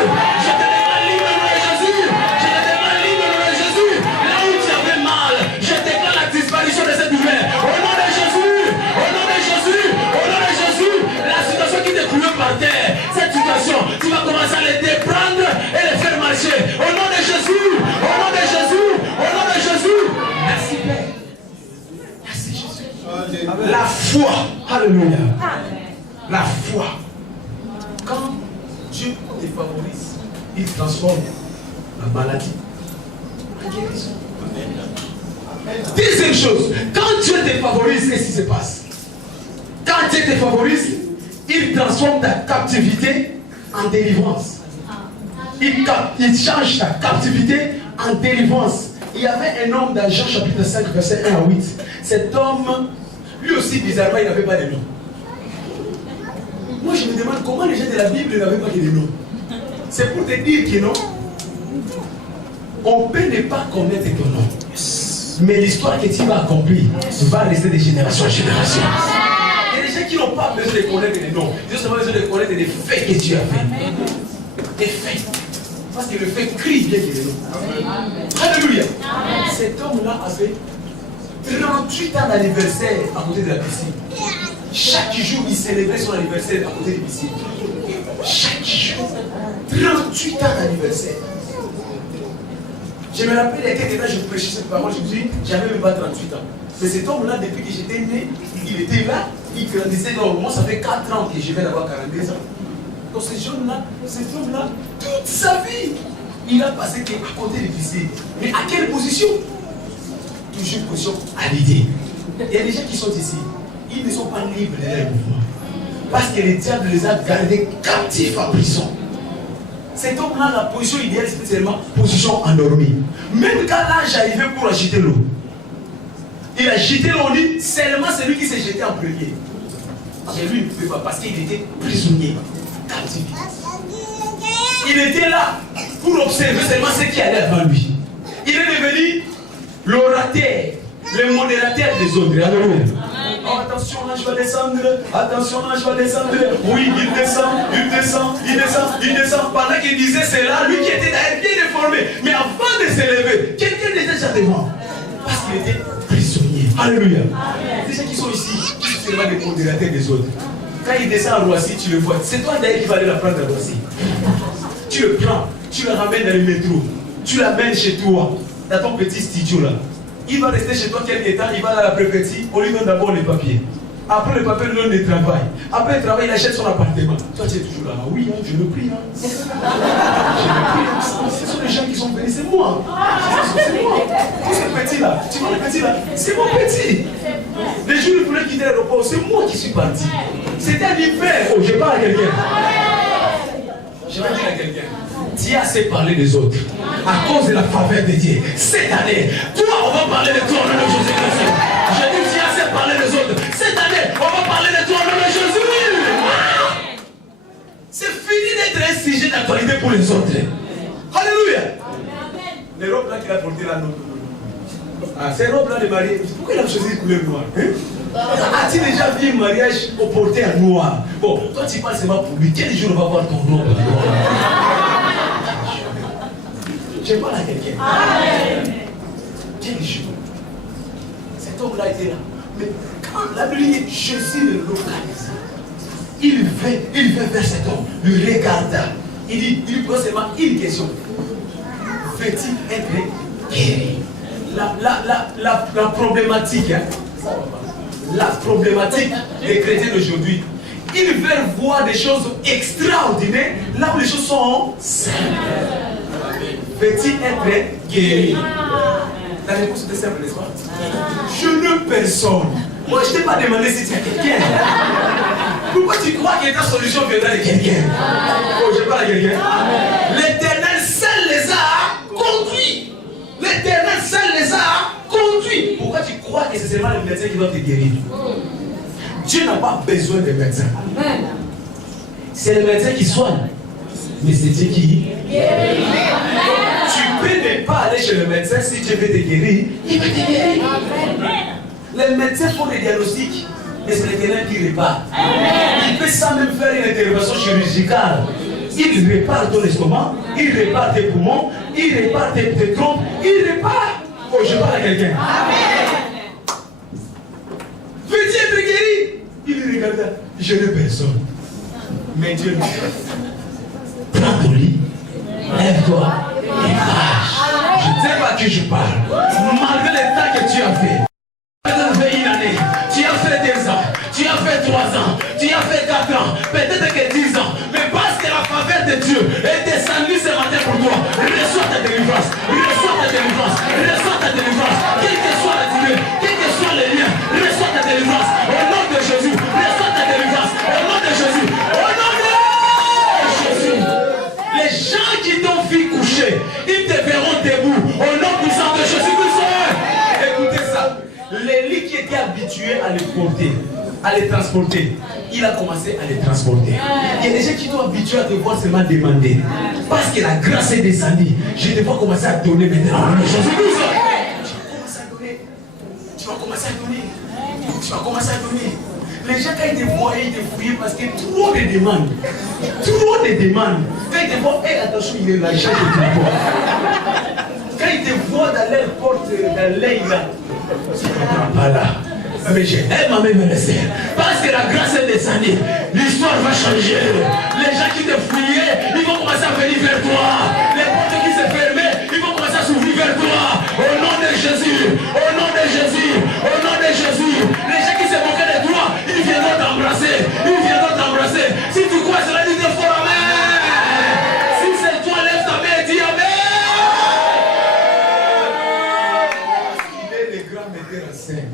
Je te déclare libre au nom de Jésus. Je te déclare libre au nom de Jésus. Là où tu avais mal, je déclare la disparition de cette douleur. Au nom de Jésus. Au nom de Jésus. Au nom de Jésus. La situation qui t'est coulée par terre, cette situation, tu vas commencer à les déprendre et les faire marcher. Au nom de Jésus. Au nom de Jésus. Au nom de Jésus. Merci Père. Merci Jésus. La foi. Alléluia. La foi. Quand Dieu te favorise, il transforme la maladie en guérison. Deuxième chose, quand Dieu te favorise, qu'est-ce qui se passe? Quand Dieu te favorise, il transforme ta captivité en délivrance. Il change ta captivité en délivrance. Il y avait un homme dans Jean chapitre 5, verset 1 à 8. Cet homme, lui aussi bizarrement, il n'avait pas de nom. Moi je me demande comment les gens de la Bible n'avaient pas de nom. C'est pour te dire que non, on peut ne pas connaître ton nom. Mais l'histoire que tu vas accomplir va rester de génération en génération. Il y a des gens qui n'ont pas besoin de connaître les noms. Ils ont seulement besoin de connaître les faits que tu as fait. Des faits. Parce que le fait crie bien que les noms. Alléluia. Cet homme-là avait 38 ans d'anniversaire à côté de la piscine. Chaque jour, il célébrait son anniversaire à côté de la piscine. Chaque jour. 38 ans d'anniversaire. Je me rappelle, il y a quelques temps, je prêchais cette parole, je me dis, j'avais même pas 38 ans. Mais cet homme-là, depuis que j'étais né, il était là, il grandissait normalement, ça fait 4 ans que je viens d'avoir 42 ans. Donc ce jeune-là, cet homme-là, toute sa vie, il a passé à côté des piscines. Mais à quelle position? Toujours position à l'idée. Il y a des gens qui sont ici, ils ne sont pas libres de leur mouvement. Parce que le diable les a gardés captifs en prison. Cet homme-là, la position idéale, c'est seulement position endormie. Même quand l'âge arrivait pour agiter l'eau, il a jeté l'eau, dit, seulement celui qui s'est jeté en premier. Et lui, il ne pouvait pas parce qu'il était prisonnier, captif. Il était là pour observer seulement ce qui allait avant lui. Il est devenu l'orateur, le modérateur des autres. Alléluia. Oh, attention, là je vais descendre. Attention, là je vais descendre. Oui, il descend, il descend, il descend, il descend. Pendant qu'il disait cela, lui qui était d'ailleurs bien déformé. Mais avant de s'élever, quelqu'un était déjà devant. Parce qu'il était prisonnier. Alléluia. Les gens qui sont ici, qui sont seulement des modérateurs des autres. Quand il descend à Roissy, tu le vois. C'est toi d'ailleurs qui vas aller la prendre à Roissy. Tu le prends, tu le ramènes dans le métro. Tu l'amènes chez toi, dans ton petit studio là. Il va rester chez toi quelques temps, il va dans la préfecture, on lui donne d'abord les papiers. Après le papier, on lui donne le travail. Après le travail, il achète son appartement. Toi, tu es toujours là. Ah oui, hein, je le prie. Hein. Je le prie. Hein. Ce sont les gens qui sont venus, c'est moi. C'est moi. Tous ces petits-là, tu vois les petits-là, c'est mon petit. Les jours où il voulait quitter l'aéroport, c'est moi qui suis parti. C'était un hiver. Oh, je parle à quelqu'un. Je vais dire à quelqu'un. Tu as assez parlé des autres à cause de la faveur de Dieu. Cette année, toi, on va parler de toi au nom de Jésus-Christ. Je dis, tu as assez parlé des autres. Cette année, on va parler de toi au nom de Jésus. C'est fini d'être un sujet d'actualité pour les autres. Alléluia. Les robes là qu'il a portées là, non. Ah, ces robes là de mariage, pourquoi il a choisi de couleur noire? As-tu déjà vu un mariage au porté en noir? Bon, toi tu parles seulement pour lui. Quel jour on va voir ton robe en noir? Je parle à quelqu'un. Quel jour? Cet homme-là était là. Mais quand la Bible dit Jésus le localisa, il va vers cet homme, le regarda. Il pose seulement une question. Veux-tu être guéri? La problématique, hein, la problématique des chrétiens d'aujourd'hui, ils veulent voir des choses extraordinaires là où les choses sont simples. Veux-tu être guéri? La réponse était simple, n'est-ce pas? Je ne personne. Moi, je ne t'ai pas demandé si tu as quelqu'un. Pourquoi tu crois que ta solution viendra de quelqu'un? Oh, je parle à quelqu'un. L'Éternel seul les a conduits. L'Éternel seul les a conduits. Pourquoi tu crois que c'est seulement le médecin qui doit te guérir? Dieu n'a pas besoin de médecin. C'est le médecin qui soigne. Mais c'est Dieu qui guérit. Tu peux ne pas aller chez le médecin si Dieu veut te guérir. Il va te guérir. Les médecins font des diagnostics. Mais c'est l'Éternel qui répare. Il peut sans même faire une intervention chirurgicale. Il répare ton estomac, il répare tes poumons, il répare tes trompes, il répare. Oh, je parle à quelqu'un. Veux-tu être guéri? Il regarda. Je n'ai personne. Mais Dieu nous fait. Prends ton lit, lève-toi et marche. Je ne sais pas à qui je parle. Malgré les temps que tu as fait. Une année, tu as fait 2 ans, tu as fait 3 ans, tu as fait 4 ans, peut-être que 10 ans, mais parce que la faveur de Dieu est descendue ce matin pour toi, reçois ta délivrance, reçois ta délivrance, reçois ta délivrance, quelle que soit la durée, quels que soient les liens, reçois ta délivrance, au nom de Jésus, reçois ta délivrance, au nom de Jésus, au nom de Jésus. Les gens qui t'ont vu coucher, ils te verront debout, au nom puissant de Jésus-Christ. Écoutez ça. L'élie qui était habitué à les porter, à les transporter, il a commencé à les transporter. Il y a des gens qui sont habitués à devoir seulement demander. Parce que la grâce est descendue, je ne vais pas commencer à donner maintenant. Je commence à donner. tu vas commencer à donner. Les gens, quand ils te voient, ils te fouillent parce que trop de demandes. Trop de demandes. Quand ils te voient, attention, il est là, il change de toi. Quand ils te voient dans leur porte, dans l'œil là, tu ne comprends pas là. Mais elle m'a même laissé. Parce que la grâce est descendue. L'histoire va changer. Les gens qui te fouillaient, ils vont commencer à venir vers toi. Les portes qui se fermaient, ils vont commencer à s'ouvrir vers toi. Au nom de Jésus. Au nom de Jésus. Au nom de Jésus. Les gens qui se moquaient de toi, ils viendront t'embrasser. Ils viendront t'embrasser. Si tu crois cela, dis de fort amen. Si c'est toi, lève ta main et dis amen. Il est le grand metteur en scène.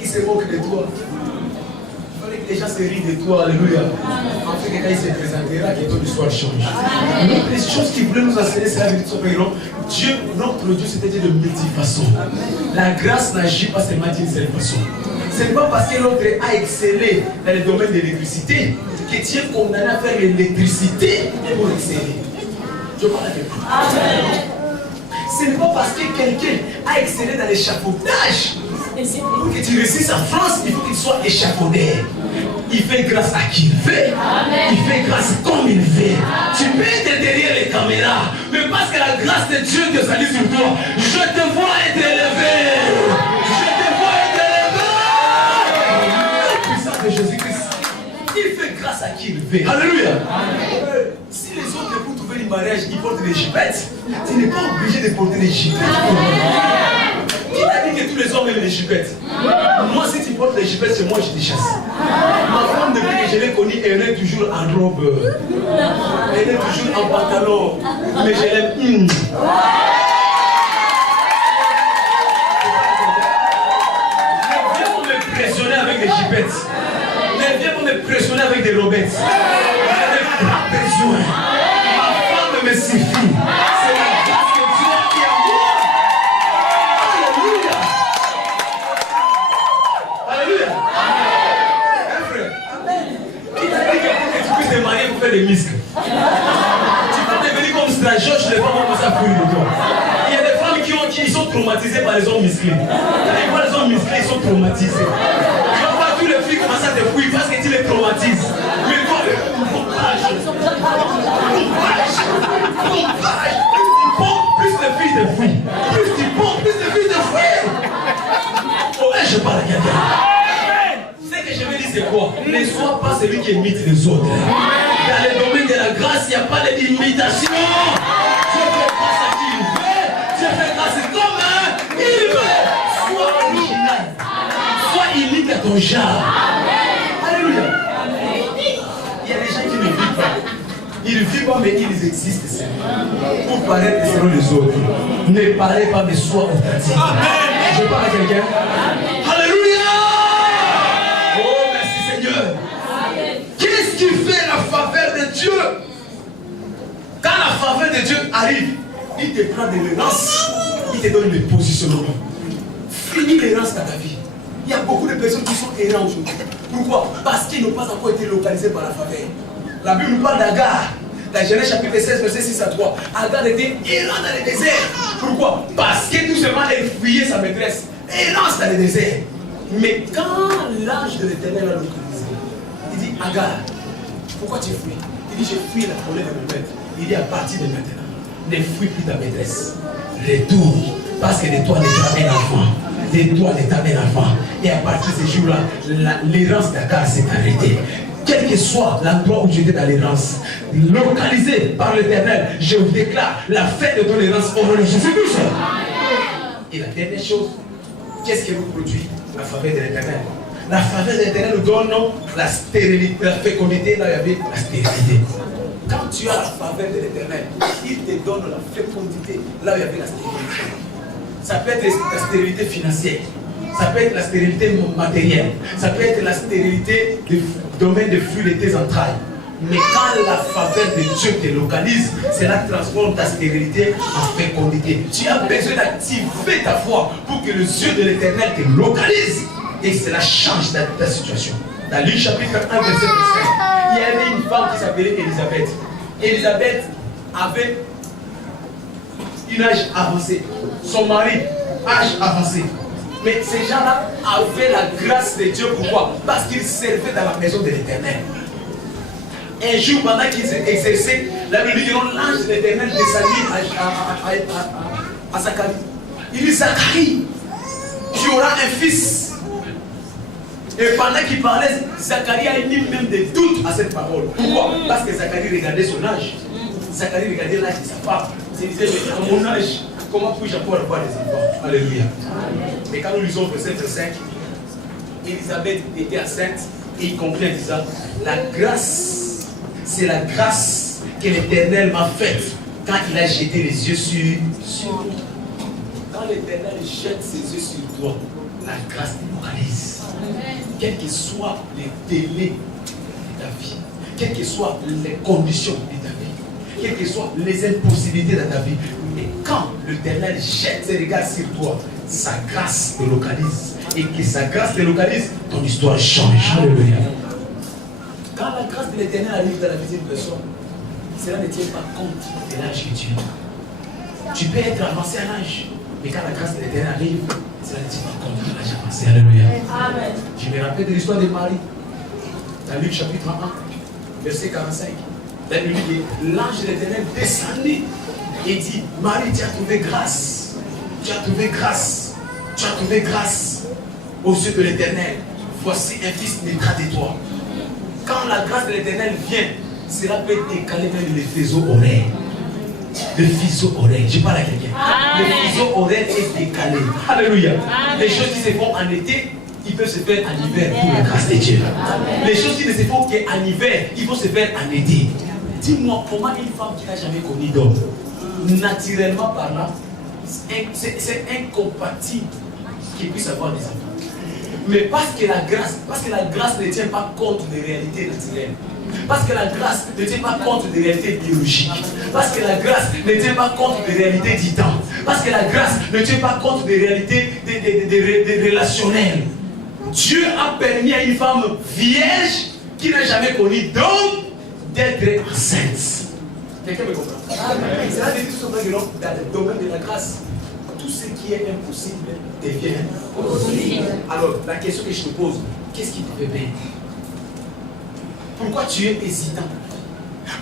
Qui se moquent de toi. Il fallait que les gens se rient de toi. Alléluia. En fait, quand il se présentera, que ton histoire change. Les choses qu'il voulait nous enseigner, c'est la vérité sur Dieu, notre Dieu, c'était Dieu de multifaçons. La grâce n'agit pas seulement d'une seule façon. Ce n'est pas parce que l'autre a excellé dans le domaine de l'électricité que tu es condamné à faire l'électricité pour exceller. Je parle avec vous. Ce n'est pas parce que quelqu'un a excellé dans l'échafaudage pour que tu réussisses en France, il faut qu'il soit échafaudé. Il fait grâce à qui il veut. Il fait grâce comme il veut. Tu peux être derrière les caméras, mais parce que la grâce de Dieu te salue sur toi, je te vois être élevé. Je te vois être élevé. La puissance de Jésus-Christ. Il fait grâce à qui il veut. Alléluia. Si les autres pour trouver le mariage, ils portent des jipettes, tu n'es pas obligé de porter des jipettes. Qui t'a dit que tous les hommes aiment les jipettes? Moi, si tu portes les jipettes, c'est moi je te chasse. Ma femme, depuis que je l'ai connue, elle est toujours en robe. Elle est toujours en pantalon. Mais je l'aime. Ne viens pas me pressionner avec des jipettes. Ne viens pas me pressionner avec des robettes. Je n'ai pas besoin. Ma femme me suffit. C'est la grâce de Dieu qui est en moi. Alléluia. Hein, frère? Qui t'a dit que tu puisses te marier pour faire des muscles? Tu peux devenir comme Strajoche, les femmes vont commencer à fuir de toi. Il y a des femmes qui sont traumatisées par les hommes musclés. Quand ils voient les hommes musclés, ils sont traumatisés. Tu vas voir tous les filles commencer à te fuir parce que tu les traumatises. Mais toi, pompage. Plus les filles te fuient. Plus tu pompes, plus les filles te fuient. Oh, je parle à quelqu'un. Ce que je veux dire, c'est quoi? Ne sois pas celui qui imite les autres. Dans le domaine de la grâce, il n'y a pas d'imitation. Dieu fait grâce à qui il veut. Dieu fait grâce comme il veut. Sois original. Sois unique à ton genre. Alléluia. Il y a des gens qui ne vivent pas. Ils ne vivent pas, mais ils existent seulement. Pour paraître selon les autres. Ne parlez pas, mais sois authentique. Je parle à quelqu'un. Alléluia. Oh, merci Seigneur. Qu'est-ce qui fait la faveur de Dieu? Quand la faveur de Dieu arrive, il te prend de l'errance, il te donne le positionnement. Finis l'errance dans ta vie. Il y a beaucoup de personnes qui sont errants aujourd'hui. Pourquoi? Parce qu'ils n'ont pas encore été localisés par la faveur. La Bible nous parle d'Agar. Dans Genèse chapitre 16, verset 6 à 3. Agar était errant dans le désert. Pourquoi? Parce que tout simplement elle fuyait sa maîtresse. Errance dans le désert. Mais quand l'ange de l'Éternel l'a localisé, il dit Agar, pourquoi tu fuis? Il dit je fuis la colère de mon maître. Il dit à partir de maintenant, ne fuis plus ta maîtresse. Retourne, parce que de toi n'état un enfant. De toi n'état un enfant. Et à partir de ce jour-là, l'errance d'Agar s'est arrêtée. Quel que soit l'endroit où j'étais dans l'errance, localisé par l'Éternel, je vous déclare la fête de ton errance au nom de Jésus-Christ. Et la dernière chose, qu'est-ce qui vous produit? La faveur de l'Éternel. La faveur de l'Éternel nous donne la stérilité, la fécondité, là il y avait la stérilité. Quand tu as la faveur de l'Éternel, il te donne la fécondité, là où il y avait la stérilité. Ça peut être la stérilité financière, ça peut être la stérilité matérielle, ça peut être la stérilité du domaine de flux de tes entrailles. Mais quand la faveur de Dieu te localise, cela transforme ta stérilité en fécondité. Tu as besoin d'activer ta foi pour que les yeux de l'Éternel te localisent et cela change ta situation. Dans Luc chapitre 1, verset 5, il y avait une femme qui s'appelait Élisabeth. Élisabeth avait un âge avancé. Son mari, âge avancé. Mais ces gens-là avaient la grâce de Dieu. Pourquoi? Parce qu'ils servaient dans la maison de l'Éternel. Un jour, pendant qu'ils exerçaient, la Bible dit que l'ange de l'Éternel descendit à Zacharie. Il dit: Zacharie, tu auras un fils. Et pendant qu'il parlait, Zacharie a mis même des doutes à cette parole. Pourquoi? Parce que Zacharie regardait son âge. Zacharie regardait l'âge de sa femme. Il se disait: mais à mon âge, comment puis-je encore avoir des enfants? Alléluia. Mais quand nous lisons verset 5, Élisabeth était enceinte et il conclut en disant: la grâce, c'est la grâce que l'Éternel m'a faite quand il a jeté les yeux sur toi. Quand l'Éternel jette ses yeux sur toi, la grâce te localise. Quels que soient les délais de ta vie, quelles que soient les conditions de ta vie, quelles que soient les impossibilités de ta vie, mais quand l'Éternel jette ses regards sur toi, sa grâce te localise. Et que sa grâce te localise, ton histoire change. Alléluia. Quand la grâce de l'Éternel arrive dans la vie d'une personne, cela ne tient pas compte de l'âge que tu as. Tu peux être avancé à l'âge, mais quand la grâce de l'Éternel arrive, cela ne tient pas compte de l'âge avancé. Alléluia. Amen. Je me rappelle de l'histoire de Marie. Dans Luc chapitre 1, verset 45. La Bible dit que l'ange de l'Éternel descendit et dit: Marie, tu as trouvé grâce. Tu as trouvé grâce. Tu as trouvé grâce aux yeux de l'Éternel. Voici un fils naîtra de toi. Quand la grâce de l'Éternel vient, cela peut décaler même les fuseaux horaires. Le fuseau horaire. Je parle à quelqu'un. Le fuseau horaire est décalé. Alléluia. Les choses qui se font en été, ils peuvent se faire en hiver pour la grâce de Dieu. Les choses qui ne se font qu'en hiver, ils vont se faire en été. Dis-moi, comment une femme qui n'a jamais connu d'homme, naturellement parlant, c'est incompatible qu'il puisse avoir des enfants. Mais parce que la grâce ne tient pas compte des réalités naturelles. Parce que la grâce ne tient pas compte des réalités biologiques. Parce que la grâce ne tient pas compte des réalités du temps. Parce que la grâce ne tient pas compte des réalités des relationnelles. Dieu a permis à une femme vierge qui n'a jamais connu d'homme d'être enceinte. Quelqu'un me comprend? Cela veut dire tout simplement que dans le domaine de la grâce, tout ce qui est impossible devient possible. Alors, la question que je te pose, qu'est-ce qui te fait peur? Pourquoi tu es hésitant?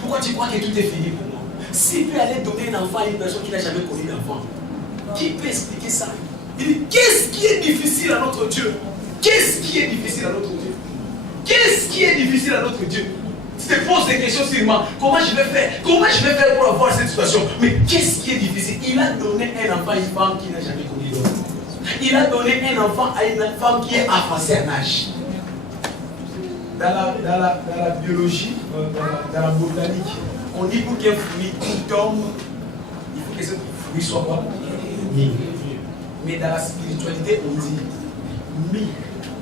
Pourquoi tu crois que tout est fini pour moi? S'il peut aller donner un enfant à une personne qui n'a jamais connu d'enfant, qui peut expliquer ça? Il dit: qu'est-ce qui est difficile à notre Dieu? Qu'est-ce qui est difficile à notre Dieu? Qu'est-ce qui est difficile à notre Dieu? Tu te poses des questions sur moi. Comment je vais faire? Comment je vais faire pour avoir cette situation? Mais qu'est-ce qui est difficile? Il a donné un enfant à une femme qui n'a jamais connu d'homme. Il a donné un enfant à une femme qui est avancée en âge. Dans la biologie, dans la botanique, on dit pour qu'un fruit tombe, il faut que ce fruit soit quoi? Mis. Mais dans la spiritualité, on dit mis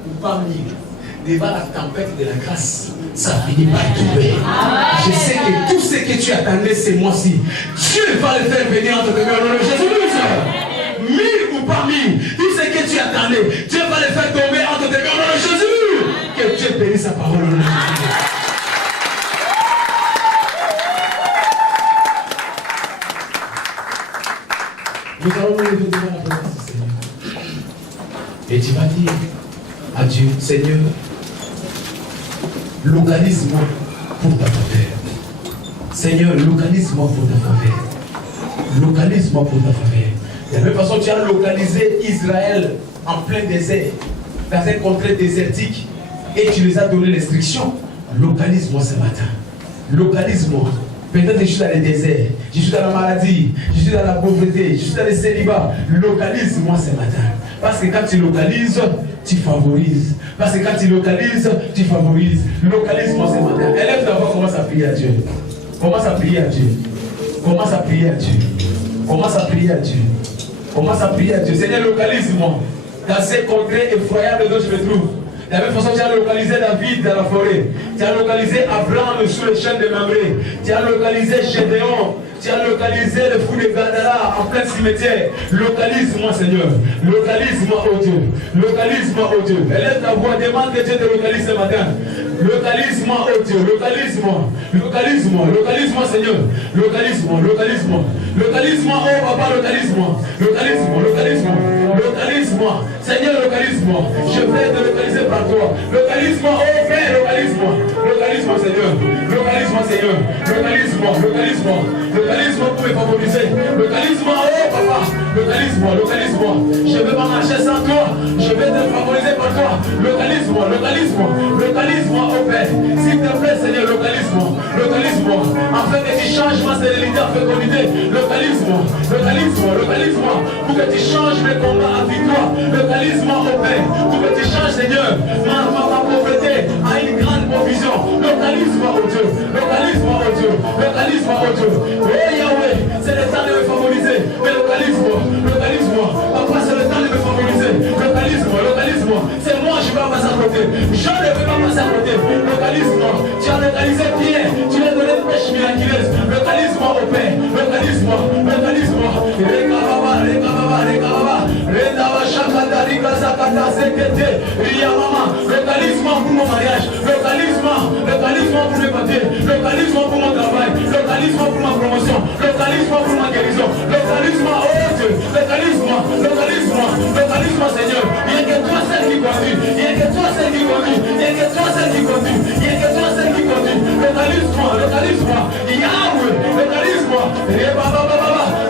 ou pas mis. Devant la tempête de la grâce, ça finit par tomber. Je sais que tout ce que tu attendais ces mois-ci, Dieu va le faire venir entre tes mains au nom de Jésus. Mis ou pas mis, tout ce que tu attendais, Dieu va le faire tomber entre tes mains au nom de Jésus. Que Dieu bénisse sa parole au nom de Jésus. Nous allons nous lever devant la présence du Seigneur. Et tu vas dire à Dieu: Seigneur, localise-moi pour ta faveur. Seigneur, localise-moi pour ta faveur. Localise-moi pour ta faveur. De la même façon, tu as localisé Israël en plein désert, dans un contrée désertique, et tu les as donné l'instruction. Localise-moi ce matin. Localise-moi. Peut-être que je suis dans le désert, je suis dans la maladie, je suis dans la pauvreté, je suis dans le célibat. Localise-moi ce matin. Parce que quand tu localises, tu favorises. Parce que quand tu localises, tu favorises. Localise-moi ce matin. Élève d'abord, commence à prier à Dieu. Commence à prier à Dieu. Commence à prier à Dieu. Commence à prier à Dieu. Commence à prier à Dieu. Seigneur, localise-moi dans ces contrées effroyables dont je me trouve. De la même façon, tu as localisé David dans la forêt. Tu as localisé Abraham sous le chêne de Mamré. Tu as localisé Gédéon. Tu as localisé le fou de Gadara en plein cimetière. Localise-moi, Seigneur. Localise-moi, oh Dieu. Localise-moi, oh Dieu. Élève ta voix, demande que Dieu te localise ce matin. Localise-moi, oh Dieu. Localise-moi. Localise-moi. Localise-moi, Seigneur. Localise-moi. Localise-moi. Localise-moi, oh Papa, localise-moi. Localise-moi. Localise-moi. Localise-moi, localise-moi. Seigneur, localise-moi. Je vais être localisé par toi. Localise-moi, oh Père, localise-moi. Localise-moi, Seigneur. Localise-moi, Seigneur. Localise-moi, localise-moi. Localise-moi pour me favoriser. Localise-moi, oh Papa. Localise-moi, localise-moi. Je ne vais pas marcher sans toi. Je vais te favoriser par toi. Localise-moi, localise-moi. Localise-moi, oh Père. S'il te plaît, Seigneur, localise-moi. Localise-moi. Afin que tu changes ma stérilité en fécondité. Localise-moi, localise-moi, localise-moi. Pour que tu changes mes combats à victoire. Localise-moi, oh Père. Pour que tu changes, Seigneur, ma pauvreté à une grande provision. Localise-moi, oh Dieu. Localise-moi, oh Dieu. Localise-moi, oh Dieu. Oh Yahweh, c'est le temps de me favoriser. Mais localise-moi, localise-moi. Papa, c'est le temps de me favoriser. Localise-moi, localise-moi. C'est moi, je ne vais pas passer à côté. Je ne vais pas passer à côté. Localise-moi. Tu as localisé Pierre. Tu lui as donné une pêche miraculeuse. Localise-moi, oh Père. Localise-moi, localise-moi. Rekababa, rekababa, rekababa. Redava shakata, rikazakata, sekete. Ria mama. Localise-moi pour mon mariage. Localise-moi. Localise-moi pour mes papiers. Localise-moi pour mon travail. Localise-moi pour ma promotion. Localise-moi pour ma guérison. Localise-moi, oh Dieu. Localise-moi. Localise-moi. Localise-moi, Seigneur. Il n'y a que toi celle qui conduit. Il n'y a que toi celle qui conduit. Il n'y a que toi celle qui conduit. Il n'y a que toi celle qui conduit. Localise-moi. Localise-moi. Yahweh. Localise-moi.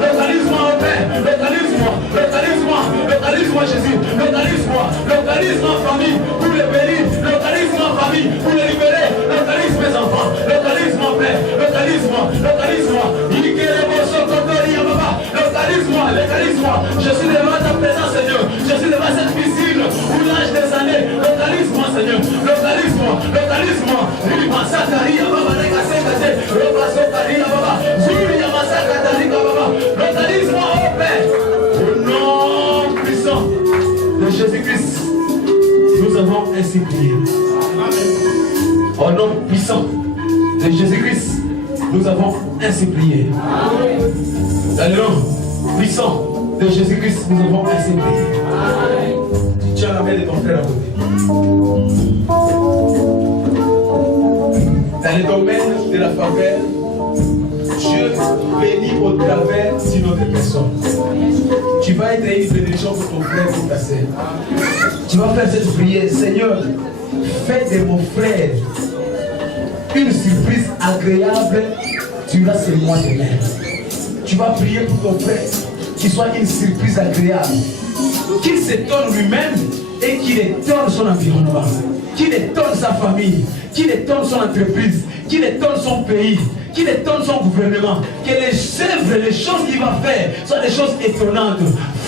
Localise-moi, oh Père. Localise-moi. Localise-moi. Localise-moi, Jésus. Localise-moi. Localise ma famille pour les bénir. Localise ma famille pour les libérer. Localise mes enfants. Localise-moi, Père. Localise-moi. Localise-moi. Localise-moi. Localise-moi. Je suis devant ta présence, Seigneur. Je suis devant cette piscine où l'âge des années. Localise-moi, Seigneur. Localise-moi. Localise-moi. Localise-moi, oh Père. Au nom puissant de Jésus-Christ, nous avons ainsi prié. Au nom puissant de Jésus-Christ, nous avons ainsi prié. Dans le nom puissant de Jésus-Christ, nous avons ainsi prié. Tu as la main de ton frère à côté. Dans le domaine de la faveur, Dieu bénit au travers d'une autre personne. Tu vas être une bénédiction pour ton frère, pour ta sœur. Tu vas faire cette prière. Seigneur, fais de mon frère une surprise agréable durant ce mois de mai. Tu vas prier pour ton frère qu'il soit une surprise agréable. Qu'il s'étonne lui-même et qu'il étonne son environnement. Qu'il étonne sa famille. Qu'il étonne son entreprise. Qu'il étonne son pays. Qu'il étonne son gouvernement. Que les œuvres, les choses qu'il va faire soient des choses étonnantes.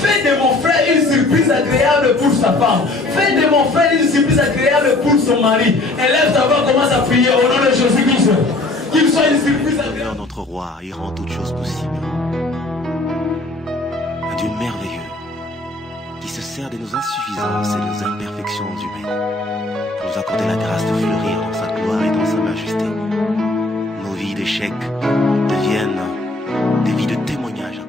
Fais de mon frère une surprise agréable pour sa femme. Fais de mon frère une surprise agréable pour son mari. Élève ta voix, commence à prier au nom de Jésus-Christ. Qu'il soit une surprise agréable. Notre roi, il rend toutes choses possibles. Un Dieu merveilleux qui se sert de nos insuffisances et de nos imperfections humaines pour nous accorder la grâce de fleurir dans sa gloire et dans sa majesté. Nos vies d'échecs deviennent des vies de témoignage